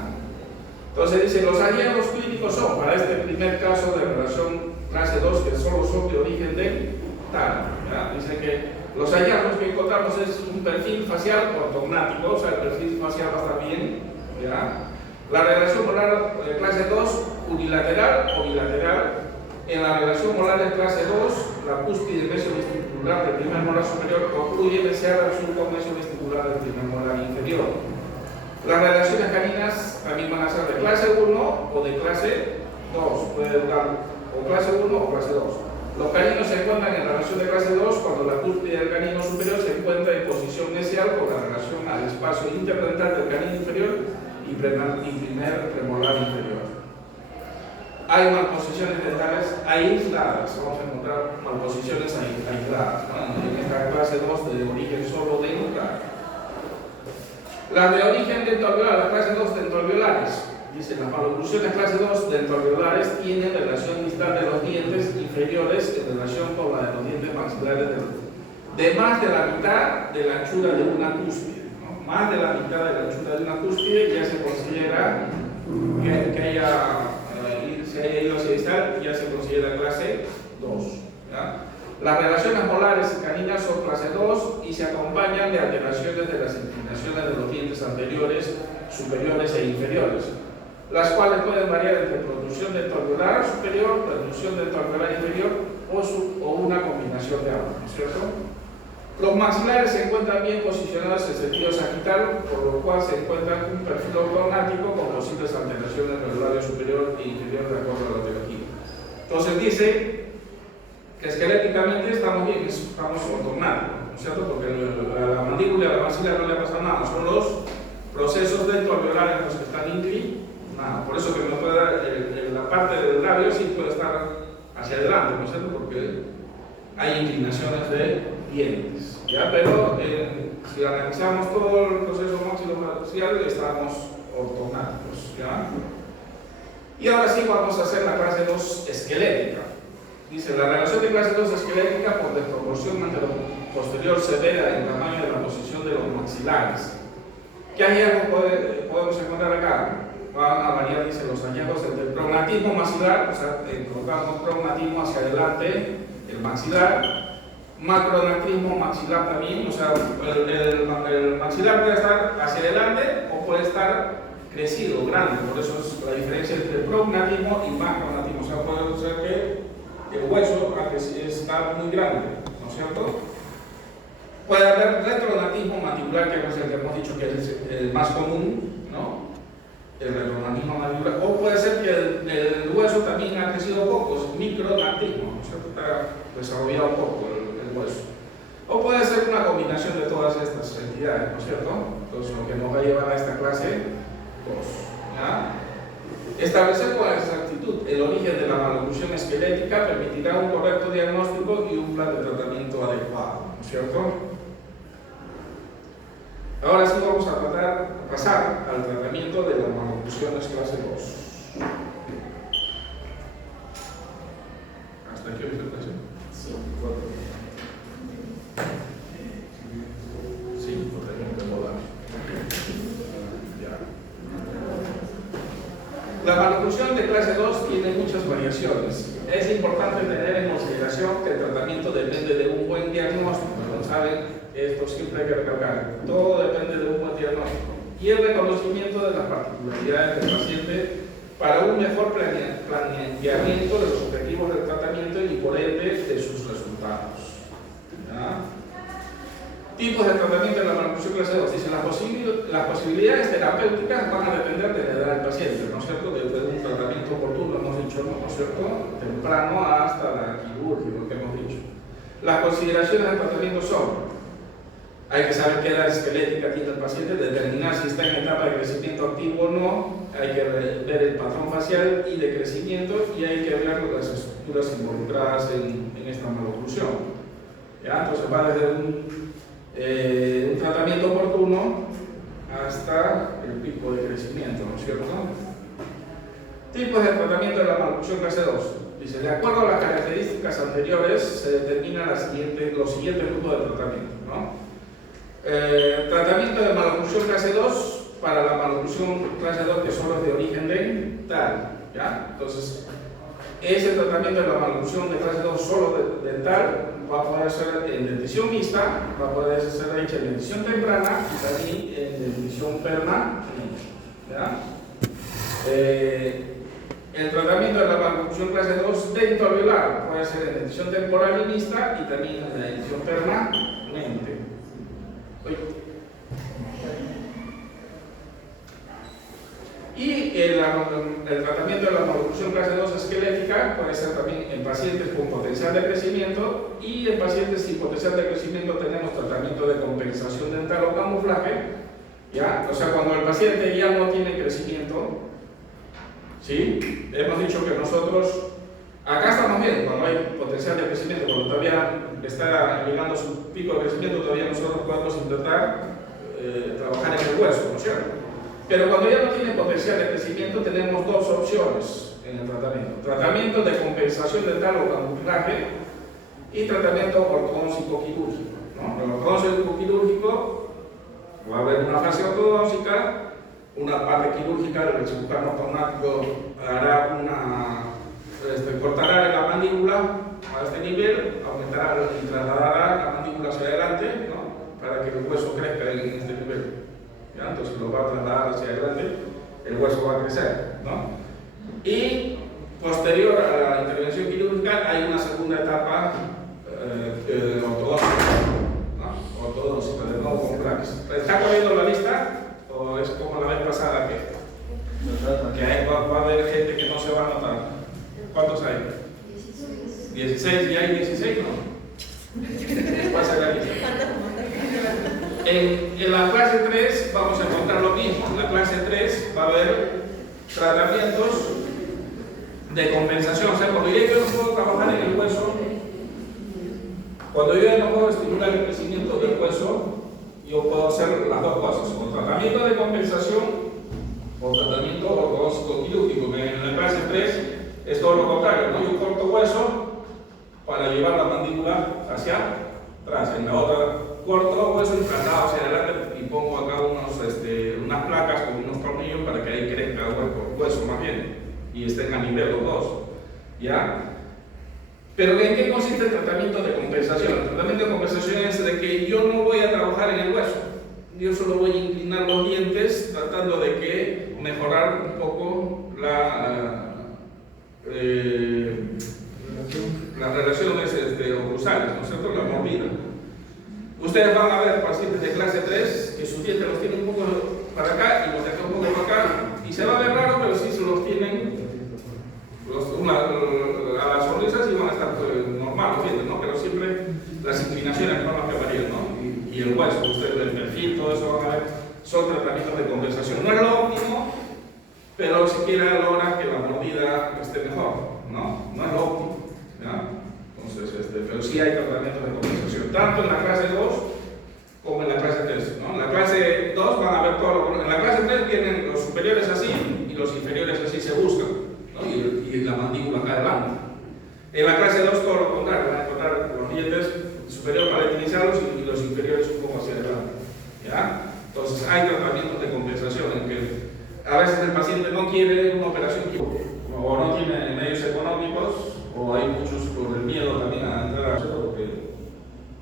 Entonces dice, los hallazgos clínicos son, para este primer caso de relación clase 2, que solo son de origen dental. ¿Ya? Dice que los hallazgos que encontramos es un perfil facial ortognático, o sea, el perfil facial va a estar bien. ¿Ya? La relación molar de clase 2, unilateral o bilateral. En la relación molar de clase 2, la cúspide mesovestibular del primer molar superior ocluye desear el surco mesovestibular del primer molar inferior. Las relaciones caninas también van a ser de clase 1 o de clase 2. Puede dar o clase 1 o clase 2. Los caninos se encuentran en relación de clase 2 cuando la cúspide del canino superior se encuentra en posición mesial con la relación al espacio interdental del canino inferior y primer premolar inferior. Hay malposiciones dentales aisladas, vamos a encontrar malposiciones aisladas, ¿no? En esta clase 2 de origen solo dental. Las de origen dentoalveolar, la clase 2 dentoalveolares. Dice, las maloclusiones clase 2 dentoalveolares tienen relación distal de los dientes inferiores en relación con la de los dientes maxilares de más de la mitad de la anchura de una cúspide, ¿no? Más de la mitad de la anchura de una cúspide ya se considera que se haya ido hacia distal, ya se considera clase 2. ¿Ya? Las relaciones molares y caninas son clase 2 y se acompañan de alteraciones de las inclinaciones de los dientes anteriores, superiores e inferiores, las cuales pueden variar entre protrusión dentoalveolar superior, protrusión dentoalveolar inferior o una combinación de ambos, ¿no es cierto? Los maxilares se encuentran bien posicionados en sentido sagital, por lo cual se encuentran un perfil ortognático con posibles alteraciones del labio superior e inferior de acuerdo a la teología. Entonces dice que esqueléticamente estamos bien, estamos ortognáticos, ¿no es cierto? Porque a la mandíbula y a la maxilar no le pasa nada, son los procesos dentoalveolares los que están inclinados. Por eso que no puede dar la parte del labio sí puede estar hacia adelante, ¿no es cierto? Porque hay inclinaciones de dientes, ¿ya? Pero si analizamos todo el proceso maxilofacial estamos ortognáticos, ¿ya? Y ahora sí vamos a hacer la clase 2 esquelética. Dice, la relación de clase 2 esquelética por desproporción antero-posterior severa en tamaño de la posición de los maxilares. ¿Qué hallazgos podemos encontrar acá? Van a variar, dice, los hallazgos entre el prognatismo maxilar, o sea, colocamos prognatismo hacia adelante, el maxilar, macronatrismo maxilar también, o sea, el maxilar puede estar hacia adelante o puede estar crecido, grande, por eso es la diferencia entre prognatismo y macronatismo, o sea, puede ser que el hueso está muy grande, ¿no es cierto? Puede haber retronatismo mandibular, que es el que hemos dicho que es el más común, ¿no? El retronatismo mandibular, o puede ser que el hueso también ha crecido poco, es micronatismo, ¿no es cierto? Está desarrollado un poco el hueso. O puede ser una combinación de todas estas entidades, ¿no es cierto? Entonces, lo que nos va a llevar a esta clase 2. ¿Ya? Establecer con exactitud el origen de la maloclusión esquelética permitirá un correcto diagnóstico y un plan de tratamiento adecuado, ¿no es cierto? Ahora sí vamos a pasar al tratamiento de las maloclusiones clase 2. ¿Hasta aquí la presentación? Sí. Sí, lo tenemos que volar. La maloclusión de clase 2 tiene muchas variaciones. Es importante tener en consideración que el tratamiento depende de un buen diagnóstico. ¿No saben? Esto siempre hay que recalcar. Todo depende de un buen diagnóstico y el reconocimiento de las particularidades del paciente para un mejor planteamiento de los objetivos del tratamiento y por ende de sus resultados. Tipos de tratamiento de la maloclusión clase 2. Dice, las posibilidades terapéuticas van a depender de la edad del paciente, ¿no es cierto? Desde un tratamiento oportuno, hemos dicho, ¿no es cierto? Temprano hasta la quirúrgica, lo que hemos dicho. Las consideraciones del tratamiento son: hay que saber qué edad esquelética tiene el paciente, determinar si está en etapa de crecimiento activo o no, hay que ver el patrón facial y de crecimiento, y hay que ver las estructuras involucradas en esta maloclusión. ¿Ya? Entonces va desde un tratamiento oportuno hasta el pico de crecimiento, ¿no es cierto? Tipos de tratamiento de la maloclusión clase 2. Dice, de acuerdo a las características anteriores, se determinan los siguientes grupos de tratamiento, ¿no? Tratamiento de maloclusión clase 2 para la maloclusión clase 2 que solo es de origen dental, ¿ya? Entonces, ese tratamiento de la maloclusión de clase 2 solo dental va a poder ser en dentición mixta, va a poder ser hecha en dentición temprana y también en dentición permanente, ¿ya? El tratamiento de la maloclusión clase 2 dentoalveolar puede ser en dentición temporal y mixta y también en la dentición permanente. Y el tratamiento de la maloclusión clase 2 esquelética puede ser también en pacientes con potencial de crecimiento, y en pacientes sin potencial de crecimiento tenemos tratamiento de compensación dental o camuflaje, ¿ya? O sea, cuando el paciente ya no tiene crecimiento, ¿sí? Hemos dicho que nosotros, acá estamos bien, cuando hay potencial de crecimiento, cuando todavía está llegando a su pico de crecimiento, todavía nosotros podemos intentar trabajar en el hueso, ¿no es cierto? Pero cuando ya no tiene potencial de crecimiento, tenemos dos opciones en el tratamiento: tratamiento de compensación dental o camuflaje y tratamiento ortodóncico quirúrgico, ¿no? El ortodóncico quirúrgico va a haber una fase ortodóncica, una parte quirúrgica, el cirujano automático hará cortará la mandíbula a este nivel, aumentará y trasladará la mandíbula hacia adelante, ¿no? Para que el hueso crezca en este nivel. ¿Ya? Entonces lo va a trasladar hacia adelante, el hueso va a crecer, ¿no? Y posterior a la intervención quirúrgica hay una segunda etapa ortodóntica, ¿no? Ortodóntica, de nuevo con plaques. ¿Está corriendo la lista? ¿O es como la vez pasada que ahí va a haber gente que no se va a notar? ¿Cuántos hay? 16, y hay 16, ¿no? ¿Cuál será la lista? En la clase 3 vamos a encontrar lo mismo. En la clase 3 va a haber tratamientos de compensación. O sea, cuando yo no puedo trabajar en el hueso, cuando yo ya no puedo estimular el crecimiento del hueso, yo puedo hacer las dos cosas: o tratamiento de compensación o tratamiento ortodóncico quirúrgico. Que en la clase 3 es todo lo contrario, ¿no? Yo corto hueso para llevar la mandíbula hacia atrás. En la otra, corto hueso implantado hacia adelante y pongo acá unas placas con unos tornillos para que ahí crezca el hueso más bien y estén a nivel los dos, ¿ya? Pero ¿en qué consiste el tratamiento de compensación? El tratamiento de compensación es de que yo no voy a trabajar en el hueso, yo solo voy a inclinar los dientes tratando de que mejorar un poco las relaciones oclusales, ¿no es cierto? La mordida. Ustedes van a ver pacientes de clase 3 que sus dientes los tienen un poco para acá y los de acá un poco para acá, y se va a ver raro, pero sí se los tienen a las sonrisas y van a estar normal los dientes, ¿no? Pero siempre las inclinaciones no las que varían, ¿no? Y el hueso, ustedes el perfil, todo eso van a ver, son tratamientos de compensación. No es lo óptimo, pero siquiera logra que la mordida esté mejor, ¿no? No es lo óptimo, ¿ya? Entonces, pero sí hay tratamientos de compensación, tanto en la clase 2 como en la clase 3, ¿no? En la clase 2 van a ver todo lo... En la clase 3 vienen los superiores así y los inferiores así se buscan, ¿no? Y la mandíbula acá adelante. En la clase 2 todo lo contrario, van a encontrar los dientes superiores palatinizados y los inferiores un poco hacia adelante, ¿ya? Entonces hay tratamientos de compensación en que a veces el paciente no quiere una operación quirúrgica o no tiene medios económicos, o hay muchos por el miedo también a entrar, porque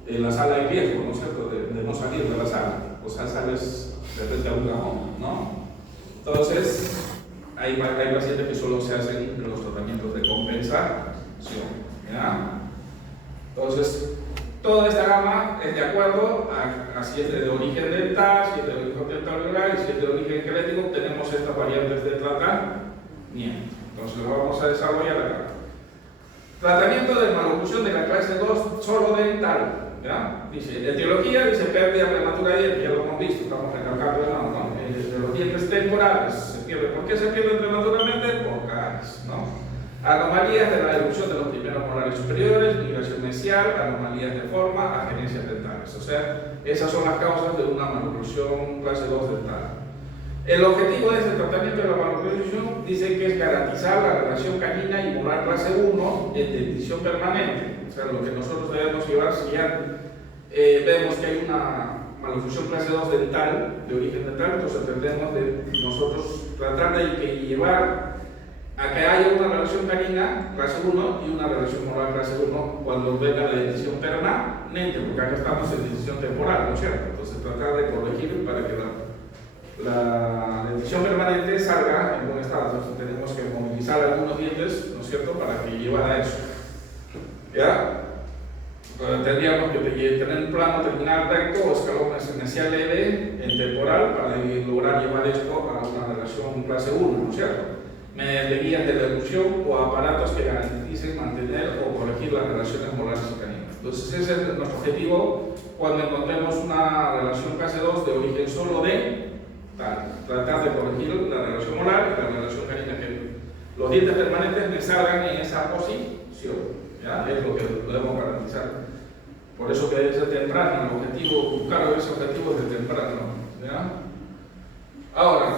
en la sala hay riesgo, ¿no es cierto?, de no salir de la sala, o sea, sales de frente a un cajón, ¿no? Entonces, hay pacientes que solo se hacen los tratamientos de compensación, ¿ya? Entonces, Toda esta gama es de acuerdo a si es de origen dental, si es de origen dental alveolar y si es de origen esquelético. Tenemos estas variantes de tratamiento. Entonces lo vamos a desarrollar acá. Tratamiento de maloclusión de la clase 2 solo dental. ¿Ya? Dice, etiología, dice pérdida prematura de dientes, ya lo hemos visto, estamos recalcando, ¿no? De los dientes temporales se pierde. ¿Por qué se pierden prematuramente? Por caries, ¿no? Anomalías de la erupción de los primeros molares superiores, migración mesial, anomalías de forma, agenencias dentales. O sea, esas son las causas de una maloclusión clase 2 dental. El objetivo de este tratamiento de la maloclusión dice que es garantizar la relación canina y molar clase 1 en dentición permanente. O sea, lo que nosotros debemos llevar si ya vemos que hay una maloclusión clase 2 dental, de origen dental, entonces tendremos de nosotros tratar de llevar a que haya una relación canina clase 1 y una relación molar clase 1 cuando venga la dentición permanente, porque acá estamos en dentición temporal, ¿no es cierto? Entonces tratar de corregir para que la dentición permanente salga en buen estado. Entonces tenemos que movilizar algunos dientes, ¿no es cierto?, para que llevara eso. ¿Ya? Tendríamos que tener un plano terminal recto o escalón mesial leve en temporal para lograr llevar esto a una relación clase 1, ¿no es cierto? Mediante guías de reducción o aparatos que garanticen mantener o corregir las relaciones molares y caninas. Entonces ese es nuestro objetivo cuando encontremos una relación clase 2 de origen solo tratar de corregir la relación molar y la relación canina, que los dientes permanentes me salgan en esa posición. ¿Ya? Es lo que debemos garantizar. Por eso que desde temprano, el objetivo, buscar ese objetivo desde temprano. ¿Ya? Ahora,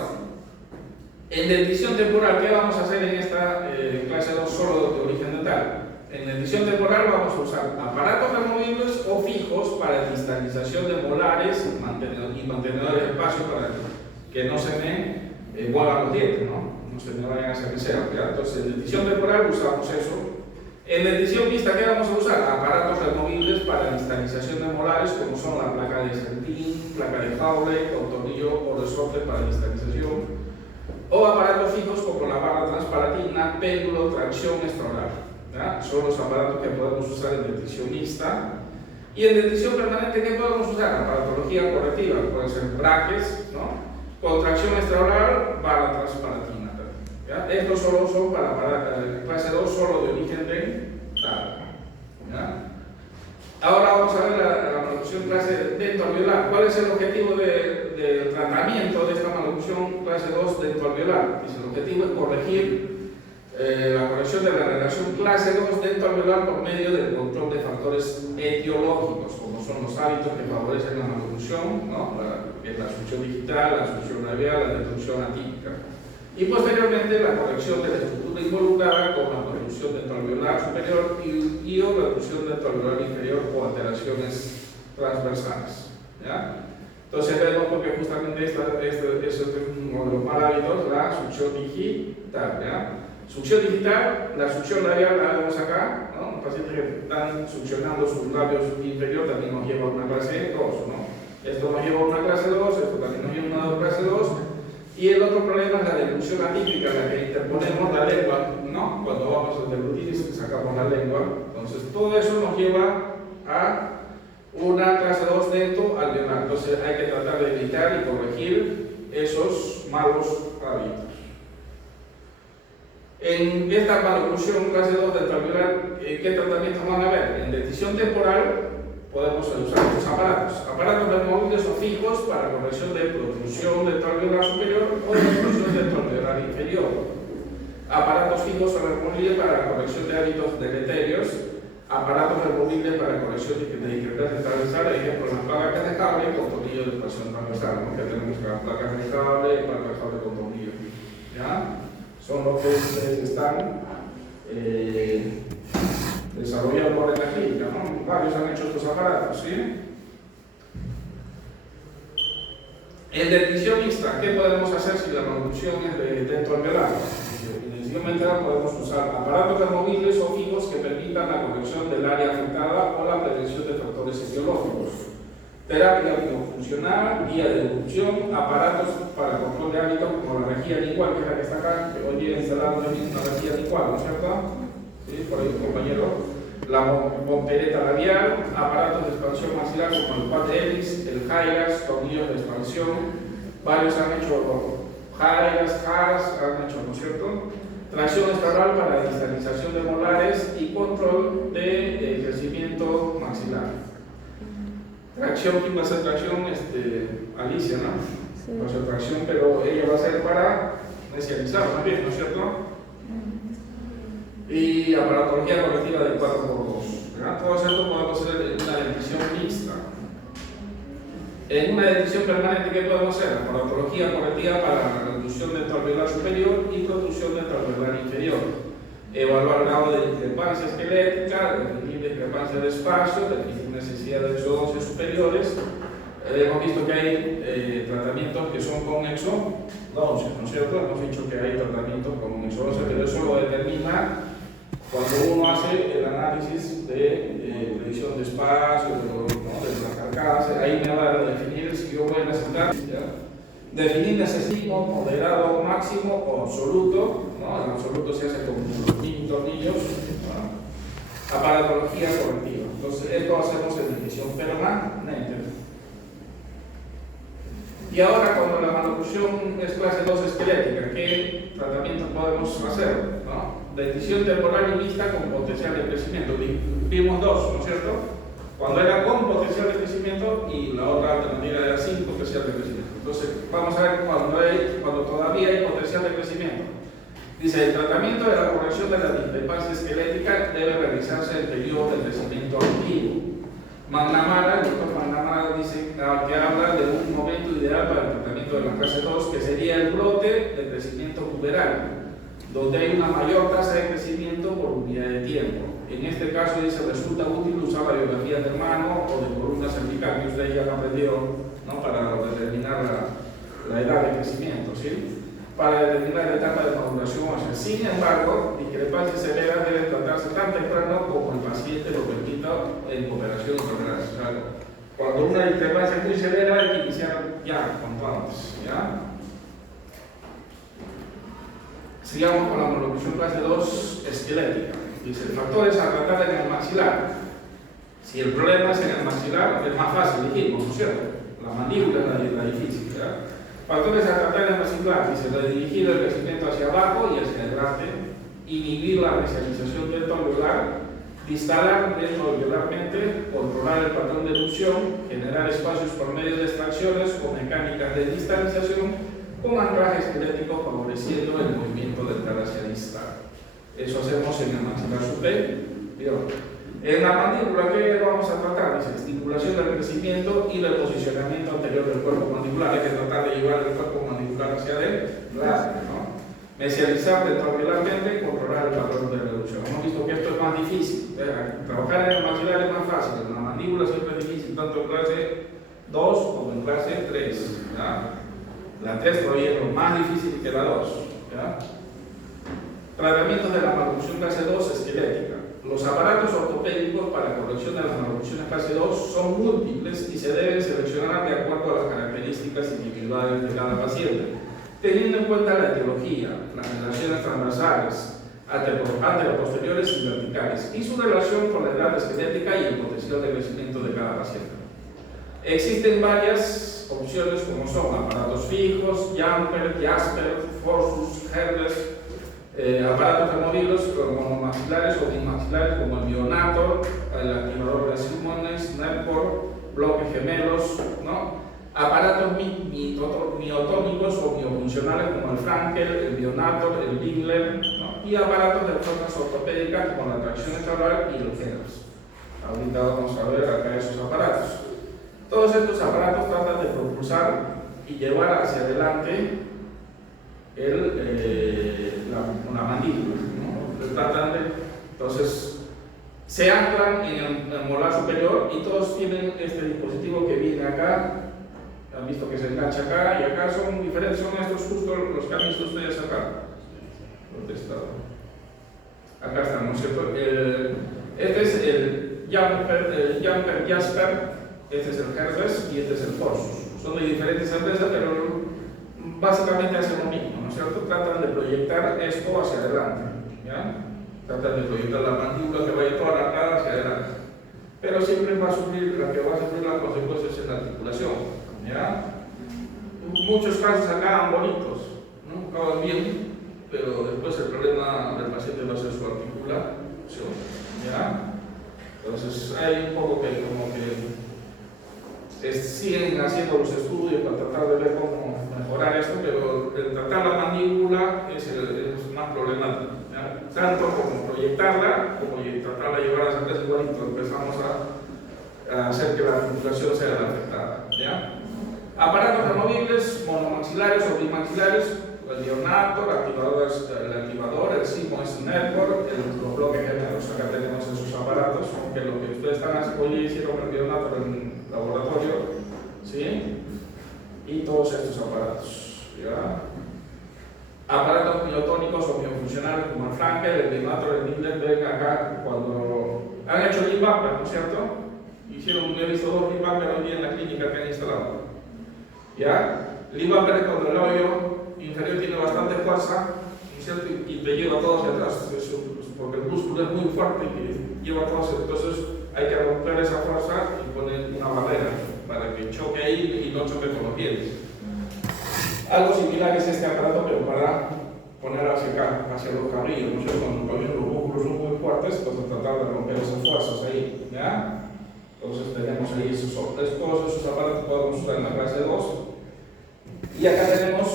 en dentición temporal, ¿qué vamos a hacer en esta clase 2 solo de origen dental? En dentición temporal vamos a usar aparatos removibles o fijos para distalización de molares y mantenedores de espacio para que no se me muevan los dientes, no se me vayan a hacer deseos. Entonces, en dentición temporal usamos eso. En dentición mixta, ¿qué vamos a usar? Aparatos removibles para distalización de molares, como son la placa de Sentin, placa de Hawley, con tornillo o resorte para distalización, o aparatos fijos como la barra transpalatina, péndulo, tracción extraoral. Son los aparatos que podemos usar en dentición mixta. Y en dentición permanente, ¿qué podemos usar? Aparatología correctiva, pueden ser braques, con tracción extraoral, barra transpalatina. ¿Ya? Estos solo son para clase 2 solo de origen dental. Ahora vamos a ver la maloclusión clase dentoalveolar. ¿Cuál es el objetivo del tratamiento de esta maloclusión clase 2 dentoalveolar? Dice, el objetivo es corregir la corrección de la relación clase 2 dentoalveolar por medio del control de factores etiológicos, como son los hábitos que favorecen la maloclusión, que es la succión digital, la succión labial, la destrucción atípica. Y posteriormente la corrección de la estructura involucrada con la reducción dentoalveolar superior y o reducción dentoalveolar inferior o alteraciones transversales. ¿Ya? Entonces vemos porque justamente este es uno de los mal hábitos, la succión digital. ¿Ya? Succión digital, la succión labial la vemos acá, los pacientes que están succionando sus labios inferior también nos lleva a una clase 2. Esto nos lleva a una clase 2, esto también nos lleva a una clase 2. Y el otro problema es la deglución atípica, en la que interponemos la lengua, cuando vamos a deglutir sacamos la lengua. Entonces todo eso nos lleva a una clase 2 dentoalveolar. Entonces hay que tratar de evitar y corregir esos malos hábitos. En esta maloclusión clase 2 dentoalveolar, ¿qué tratamientos van a haber? En dentición temporal podemos usar estos aparatos removibles o fijos para corrección de protrusión dentoalveolar superior o protrusión dentoalveolar inferior. Aparatos fijos o removibles para la corrección de hábitos deleterios. Aparatos removibles para corrección de discrepancias transversales, ejemplo, las placas de Hawley con tornillo de expansión transversal, que tenemos las placas de Hawley y placas de Hawley con tornillo. ¿Ya? Son los que están desarrollando ahora en la clínica, Varios han hecho estos aparatos, ¿sí? En dentición mixta, ¿qué podemos hacer si la maloclusión es de dentoalveolar? En dentición mixta podemos usar aparatos removibles o fijos que permitan la corrección del área afectada o la prevención de factores etiológicos. Terapia funcional, guía de deducción, aparatos para control de hábitos como la rejilla lingual, que es la que está acá, que hoy día instalamos una rejilla lingual, ¿no es cierto? ¿Sí? Por ahí un compañero. la voltereta labial, aparatos de expansión maxilar como el quad helix, el Hyrax, tornillos de expansión. Varios han hecho Hyrax, Haas, han hecho, ¿no es cierto? Tracción estatal para distalización de molares y control de crecimiento maxilar. Tracción, ¿quién va a ser tracción? Alicia, ¿no? Sí. Va a ser tracción, pero ella va a ser para mesianizar también, ¿no es cierto? Y aparatología correctiva de 4x2. ¿verdad? Todo esto podemos hacer en una dentición mixta. En una dentición permanente, ¿qué podemos hacer? Aparatología correctiva para la reducción dental alveolar superior y protrusión dental alveolar inferior. Evaluar el grado de discrepancia esquelética, definir discrepancia de espacio, definir necesidad de exodoncias superiores. Hemos visto que hay tratamientos que son con exodoncias, ¿no es cierto? Hemos dicho que hay tratamientos con exodoncias, pero eso lo determina cuando uno hace el análisis de predicción de espacio, de la carcasa. Ahí me va a definir si yo voy a necesitar. Definir necesito moderado, máximo o absoluto. ¿no? El absoluto se hace con los mini tornillos. ¿no? Aparatología correctiva. Entonces, esto hacemos en decisión permanente. Y ahora, cuando la maloclusión es clase 2 esquelética, ¿qué tratamientos podemos hacer? ¿no? Decisión temporal y mixta con potencial de crecimiento. Vimos dos, ¿no es cierto? Cuando era con potencial de crecimiento y la otra alternativa era sin potencial de crecimiento. Entonces, vamos a ver cuando todavía hay potencial de crecimiento. Dice, el tratamiento de la corrección de la discrepancia esquelética debe realizarse en periodo de crecimiento activo. McNamara, el doctor McNamara dice que habla de un momento ideal para el tratamiento de la clase 2, que sería el brote de crecimiento puberal, donde hay una mayor tasa de crecimiento por unidad de tiempo. En este caso dice, resulta útil usar radiografías de mano o de columna cervical, que ustedes ya han aprendido, ¿no? Para determinar la edad de crecimiento, ¿sí? Para determinar la etapa de maduración ósea. Sin embargo, discrepancias severas deben tratarse tan temprano como el paciente lo permita en cooperación con el asesor. Cuando una discrepancia es muy severa, hay que iniciar ya, cuanto antes, ¿ya? Sigamos con la maloclusión clase 2 esquelética. Dice, factores a tratar en el maxilar. Si el problema es en el maxilar, es más fácil, dijimos, ¿no es cierto? La mandíbula es la difícil, ¿verdad? Factores a tratar en el maxilar. Dice, redirigir el crecimiento hacia abajo y hacia adelante, inhibir la resialización dentoalveolar, distalar dentoalveolarmente, controlar el patrón de erupción, generar espacios por medio de extracciones o mecánicas de distalización, con anclaje esquelético favoreciendo el movimiento dental hacia distal. Eso hacemos en el maxilar superior. En la mandíbula, ¿qué vamos a tratar? Dice, estimulación del crecimiento y del posicionamiento anterior del cuerpo mandibular. Hay que tratar de llevar el cuerpo mandibular hacia adelante, ¿no? Mesializar dentoalveolarmente, controlar el patrón de reducción. Hemos visto que esto es más difícil. Trabajar en el maxilar es más fácil. En la mandíbula siempre es difícil, tanto en clase 2 como en clase 3. ¿ya? La 3 todavía es lo más difícil que la 2. ¿ya? Tratamientos de la maloclusión clase 2 esquelética. Los aparatos ortopédicos para la corrección de las maloclusiones clase 2 son múltiples y se deben seleccionar de acuerdo a las características individuales de cada paciente, teniendo en cuenta la etiología, las relaciones transversales, anteroposteriores y verticales, y su relación con la edad esquelética y el potencial de crecimiento de cada paciente. Existen varias opciones como son aparatos fijos, Jumper, Jasper, Forsus, Hermes, aparatos removibles como maxilares o bimaxilares como el Bionator, el activador de Simmons, Nepor, bloques gemelos, ¿no? Aparatos miotónicos o miofuncionales como el Frankel, el Bionator, el Bingler, ¿no? Y aparatos de formas ortopédicas como la tracción estatal y los Hermes. Ahorita vamos a ver acá esos aparatos. Todos estos aparatos tratan de propulsar y llevar hacia adelante la mandíbula, ¿no? Entonces, se anclan en el molar superior y todos tienen este dispositivo que viene acá. Han visto que se engancha acá y acá son diferentes, son estos justo los que han visto ustedes acá. ¿Dónde está? Acá están, ¿no es cierto? Este es el Jumper Jasper, este es el Hermes y este es el Forsus. Son de diferentes empresas, pero básicamente hacen lo mismo, ¿no es cierto? Tratan de proyectar esto hacia adelante, ¿ya? Tratan de proyectar la mandíbula que vaya toda la cara casos acaban bonitos, ¿no? Acaban bien, pero después el problema del paciente va a ser su articulación, ¿ya? Entonces hay un poco que como que siguen haciendo los estudios para tratar de ver cómo mejorar esto, pero el tratar la mandíbula es más problemático, ¿ya? Tanto como proyectarla, como tratarla de llevar a hacer igualito, empezamos a hacer que la articulación sea la afectada, ¿ya? Aparatos removibles, monomaxilares o bimaxilares, el Neonator, el activador, el Siemens Network, los bloques gemelos. Acá tenemos esos aparatos, aunque lo que ustedes están haciendo hoy hicieron el Neonator en laboratorio, ¿sí? Y todos estos aparatos, ¿ya? Aparatos miotónicos o miofuncionales como el Frankel, el Neonator, el Nimbler, ven acá cuando han hecho Limb Bumper, ¿no es cierto? He visto 2 Limb Bumper hoy día en la clínica que han instalado, ¿ya? Limb Bumper es cuando el labio inferior tiene bastante fuerza, ¿no es cierto? Y te lleva todo hacia atrás, porque el músculo es muy fuerte y lleva todo hacia atrás. Entonces hay que romper esa fuerza y poner una barrera para que choque ahí y no choque con los dientes. Algo similar es este aparato, pero para poner hacia acá, hacia los cabrillos, ¿no es cierto? Cuando los músculos son muy fuertes, entonces tratar de romper esas fuerzas ahí, ¿ya? Entonces tenemos ahí todos esos aparatos que podemos usar en la clase 2. Y acá tenemos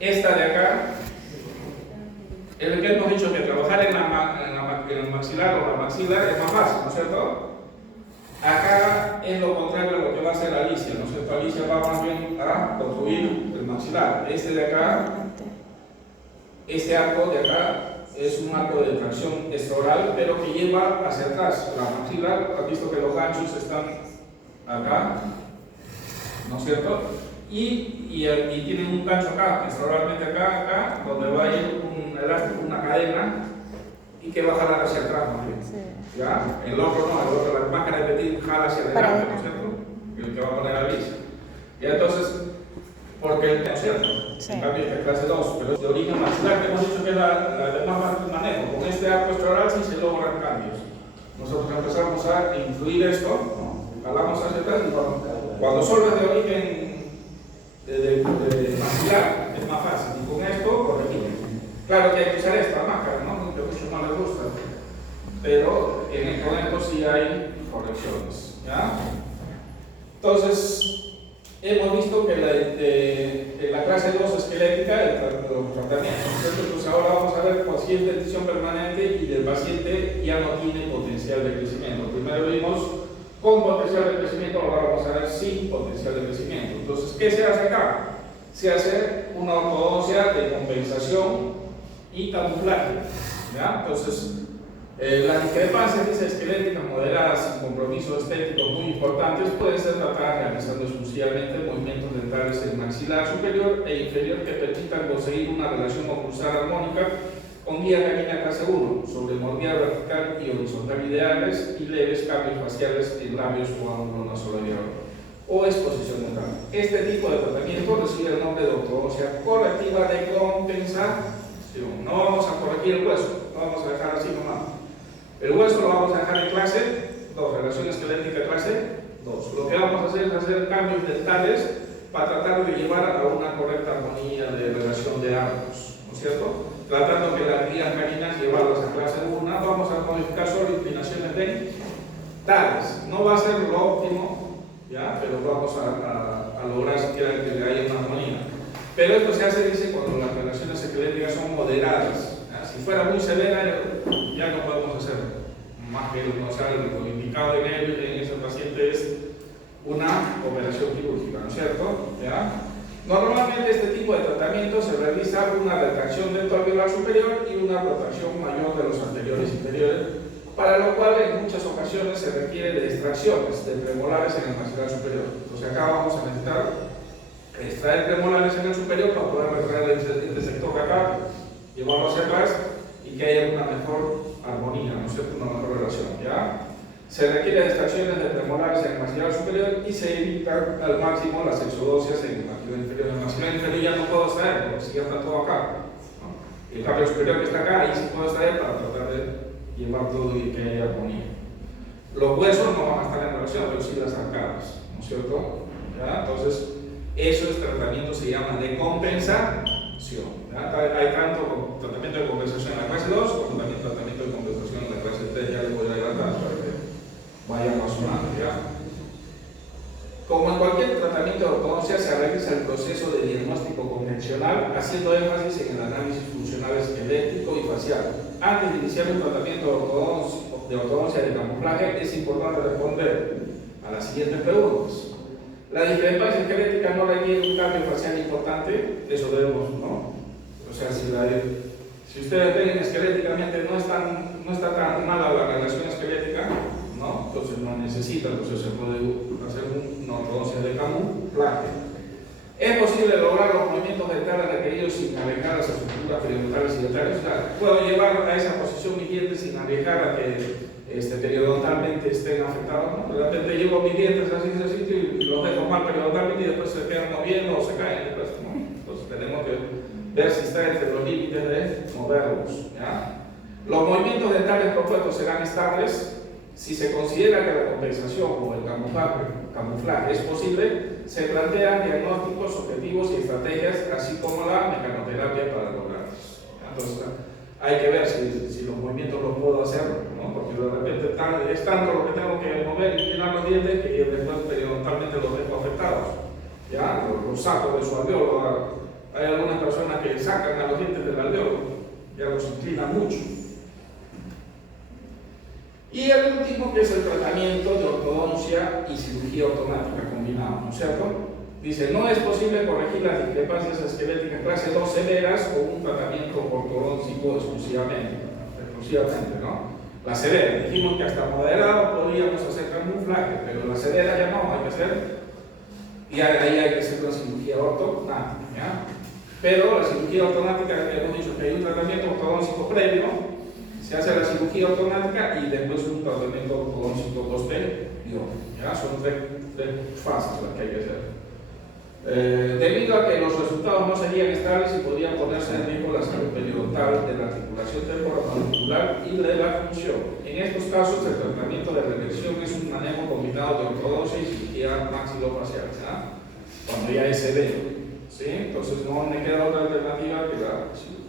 esta de acá, en el que hemos dicho que trabajar en el maxilar o la maxila es más fácil, ¿no es cierto? Acá es lo contrario a lo que va a hacer Alicia, ¿no es cierto? Alicia va más bien a construir el maxilar. Este de acá, este arco de acá, es un arco de tracción extraoral, pero que lleva hacia atrás. La maxila, has visto que los ganchos están acá, ¿no es cierto? Y tienen un gancho acá, extraoralmente acá, donde va a ir un elástico, una cadena, y que va a jalar hacia atrás, ¿no? Sí. ¿Ya? El otro no, el otro, la máquina de Petit jala hacia adelante, ¿no es cierto? El que va a poner a Alicia. Ya entonces, porque ¿no es cierto? Sí. En cambio, esta clase 2, pero es de origen maxilar, que hemos dicho que es la de más fácil manejo. Con este arco extraoral sí se logran cambios. Nosotros empezamos a influir esto, ¿no? Jalamos hacia atrás y cuando solo es de origen de maxilar es más fácil, y con esto corregimos. Claro que hay que usar esta máscara, ¿no? Que a muchos no les gusta, pero con esto sí hay correcciones, ¿ya? Entonces, hemos visto que la clase 2 esquelética, los tratamientos, entonces ahora vamos a ver paciente de tensión permanente y el paciente ya no tiene potencial de crecimiento. Primero vimos con potencial de crecimiento, ahora vamos a ver sin potencial de crecimiento. Entonces, ¿qué se hace acá? Se hace una ortodoncia de compensación y camuflaje, ¿ya? Entonces, las discrepancias esqueléticas moderadas sin compromiso estético muy importantes pueden ser tratadas realizando exclusivamente movimientos dentales en maxilar superior e inferior que permitan conseguir una relación oclusal armónica con guía canina clase 1 sobre mordida vertical y horizontal ideales y leves cambios faciales en labios o ángulo nasolabial o exposición dental. Este tipo de tratamiento recibe el nombre de ortodoncia correctiva de compensación. No vamos a corregir el hueso, no vamos a dejar así nomás. El hueso lo vamos a dejar en clase 2, relación esquelética clase 2. Lo que vamos a hacer es hacer cambios dentales para tratar de llevar a una correcta armonía de relación de arcos, ¿no es cierto? Tratando que las guías caninas llevarlas a clase 1, vamos a modificar solo inclinaciones dentales. No va a ser lo óptimo, ¿ya? Pero vamos a lograr siquiera que haya una armonía. Pero esto se hace, dice, cuando las relaciones esqueléticas son moderadas. ¿Ya? Si fuera muy severa, ya no podemos hacer más que lo indicado en ese paciente es una operación quirúrgica, ¿no es cierto? ¿Ya? Normalmente este tipo de tratamiento se realiza una retracción del alveolar superior y una protección mayor de los anteriores inferiores, para lo cual en muchas ocasiones se requiere de extracciones de premolares en el maxilar superior. Entonces acá vamos a necesitar extraer premolares en el superior para poder retraer este sector de acá, llevarlo hacia atrás y que haya una mejor armonía, ¿no es cierto? Una mejor relación, ¿ya? Se requiere de extracciones de premolares en el maxilar superior y se evita al máximo las exodocias en el maxilar inferior. En el maxilar inferior ya no puedo extraer, porque si ya está todo acá, ¿no? Y el cabello superior que está acá, ahí sí puedo extraer para tratar de llevar todo y que haya armonía. Los huesos no van a estar en relación, pero sí las arcadas, ¿no es cierto? ¿Ya? Entonces, Eso es tratamiento, se llama de compensación. ¿Ya? Hay tanto tratamiento de compensación en la clase 2 como también tratamiento de compensación en la clase 3. Ya les voy a adelantar para que vayan razonando. ¿Ya? Como en cualquier tratamiento de ortodoncia, se realiza el proceso de diagnóstico convencional haciendo énfasis en el análisis funcional esquelético y facial. Antes de iniciar un tratamiento de ortodoncia de camuflaje, es importante responder a las siguientes preguntas. La discrepancia esquelética no requiere un cambio facial importante, eso debemos, ¿no? O sea, si ustedes ven esqueléticamente no está tan mala la relación esquelética, ¿no? Entonces no necesita, entonces se puede hacer una ortodoncia de camuflaje. Es posible lograr los movimientos dentales requeridos sin alejar las estructuras periodontales y dentales. O sea, puedo llevar a esa posición mis dientes sin alejar a que periodontalmente estén afectados, ¿no? De repente llevo mis dientes así en ese sitio y los dejo mal periodontalmente y después se quedan moviendo o se caen, ¿no? Entonces tenemos que ver si está entre los límites de moverlos, ¿ya? Los movimientos dentales propuestos serán estables si se considera que la compensación o el camuflaje es posible. Se plantean diagnósticos, objetivos y estrategias, así como la mecanoterapia para lograrlos. Entonces, hay que ver si los movimientos los puedo hacer, ¿no? Porque de repente es tanto lo que tengo que mover y inclinar los dientes que después periodontalmente los dejo afectados. ¿Ya? Los saco de su alveolo. Hay algunas personas que sacan a los dientes del alveolo, ya los inclinan mucho. Y el último, que es el tratamiento de ortodoncia y cirugía ortognática combinado, ¿no es cierto? Dice, no es posible corregir las discrepancias esqueléticas clase 2 severas con un tratamiento ortodóntico exclusivamente, ¿no? La severa, dijimos que hasta moderado podríamos hacer camuflaje, pero la severa ya no, hay que hacer, y ahí hay que hacer una cirugía ortognática, ¿ya? Pero la cirugía ortognática, hemos dicho que hay un tratamiento ortodóntico previo, se hace la cirugía ortognática y después un tratamiento ortodóntico posterior, ¿ya? Son tres fases las que hay que hacer. Debido a que los resultados no serían estables y podrían ponerse en riesgo la salud periodontal de la articulación temporomandibular y de la función. En estos casos, el tratamiento de reversión es un manejo combinado de ortodoncia y cirugía maxilofacial, ¿ya? Cuando ya es severo, ¿sí? Entonces no me queda otra alternativa que la cirugía.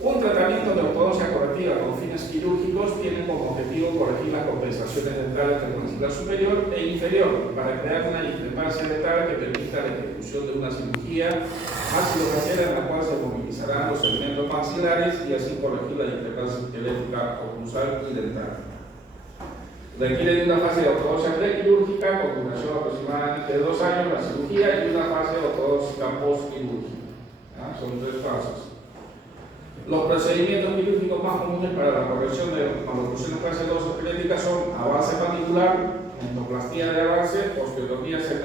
Un tratamiento de ortodoncia correctiva con fines quirúrgicos tiene como objetivo corregir las compensaciones dentales del maxilar superior e inferior para crear una discrepancia dental que permita la ejecución de una cirugía maxilofacial en la cual se movilizarán los segmentos maxilares y así corregir la discrepancia esquelética oclusal y dental. Requiere de una fase de ortodoncia prequirúrgica con duración aproximadamente de 2 años la cirugía y una fase de ortodoncia postquirúrgica. Son 3 fases. Los procedimientos quirúrgicos más comunes para la corrección de maloclusiones clase 2 esqueléticas son avance mandibular, endoplastía de avance, osteotomía segmental.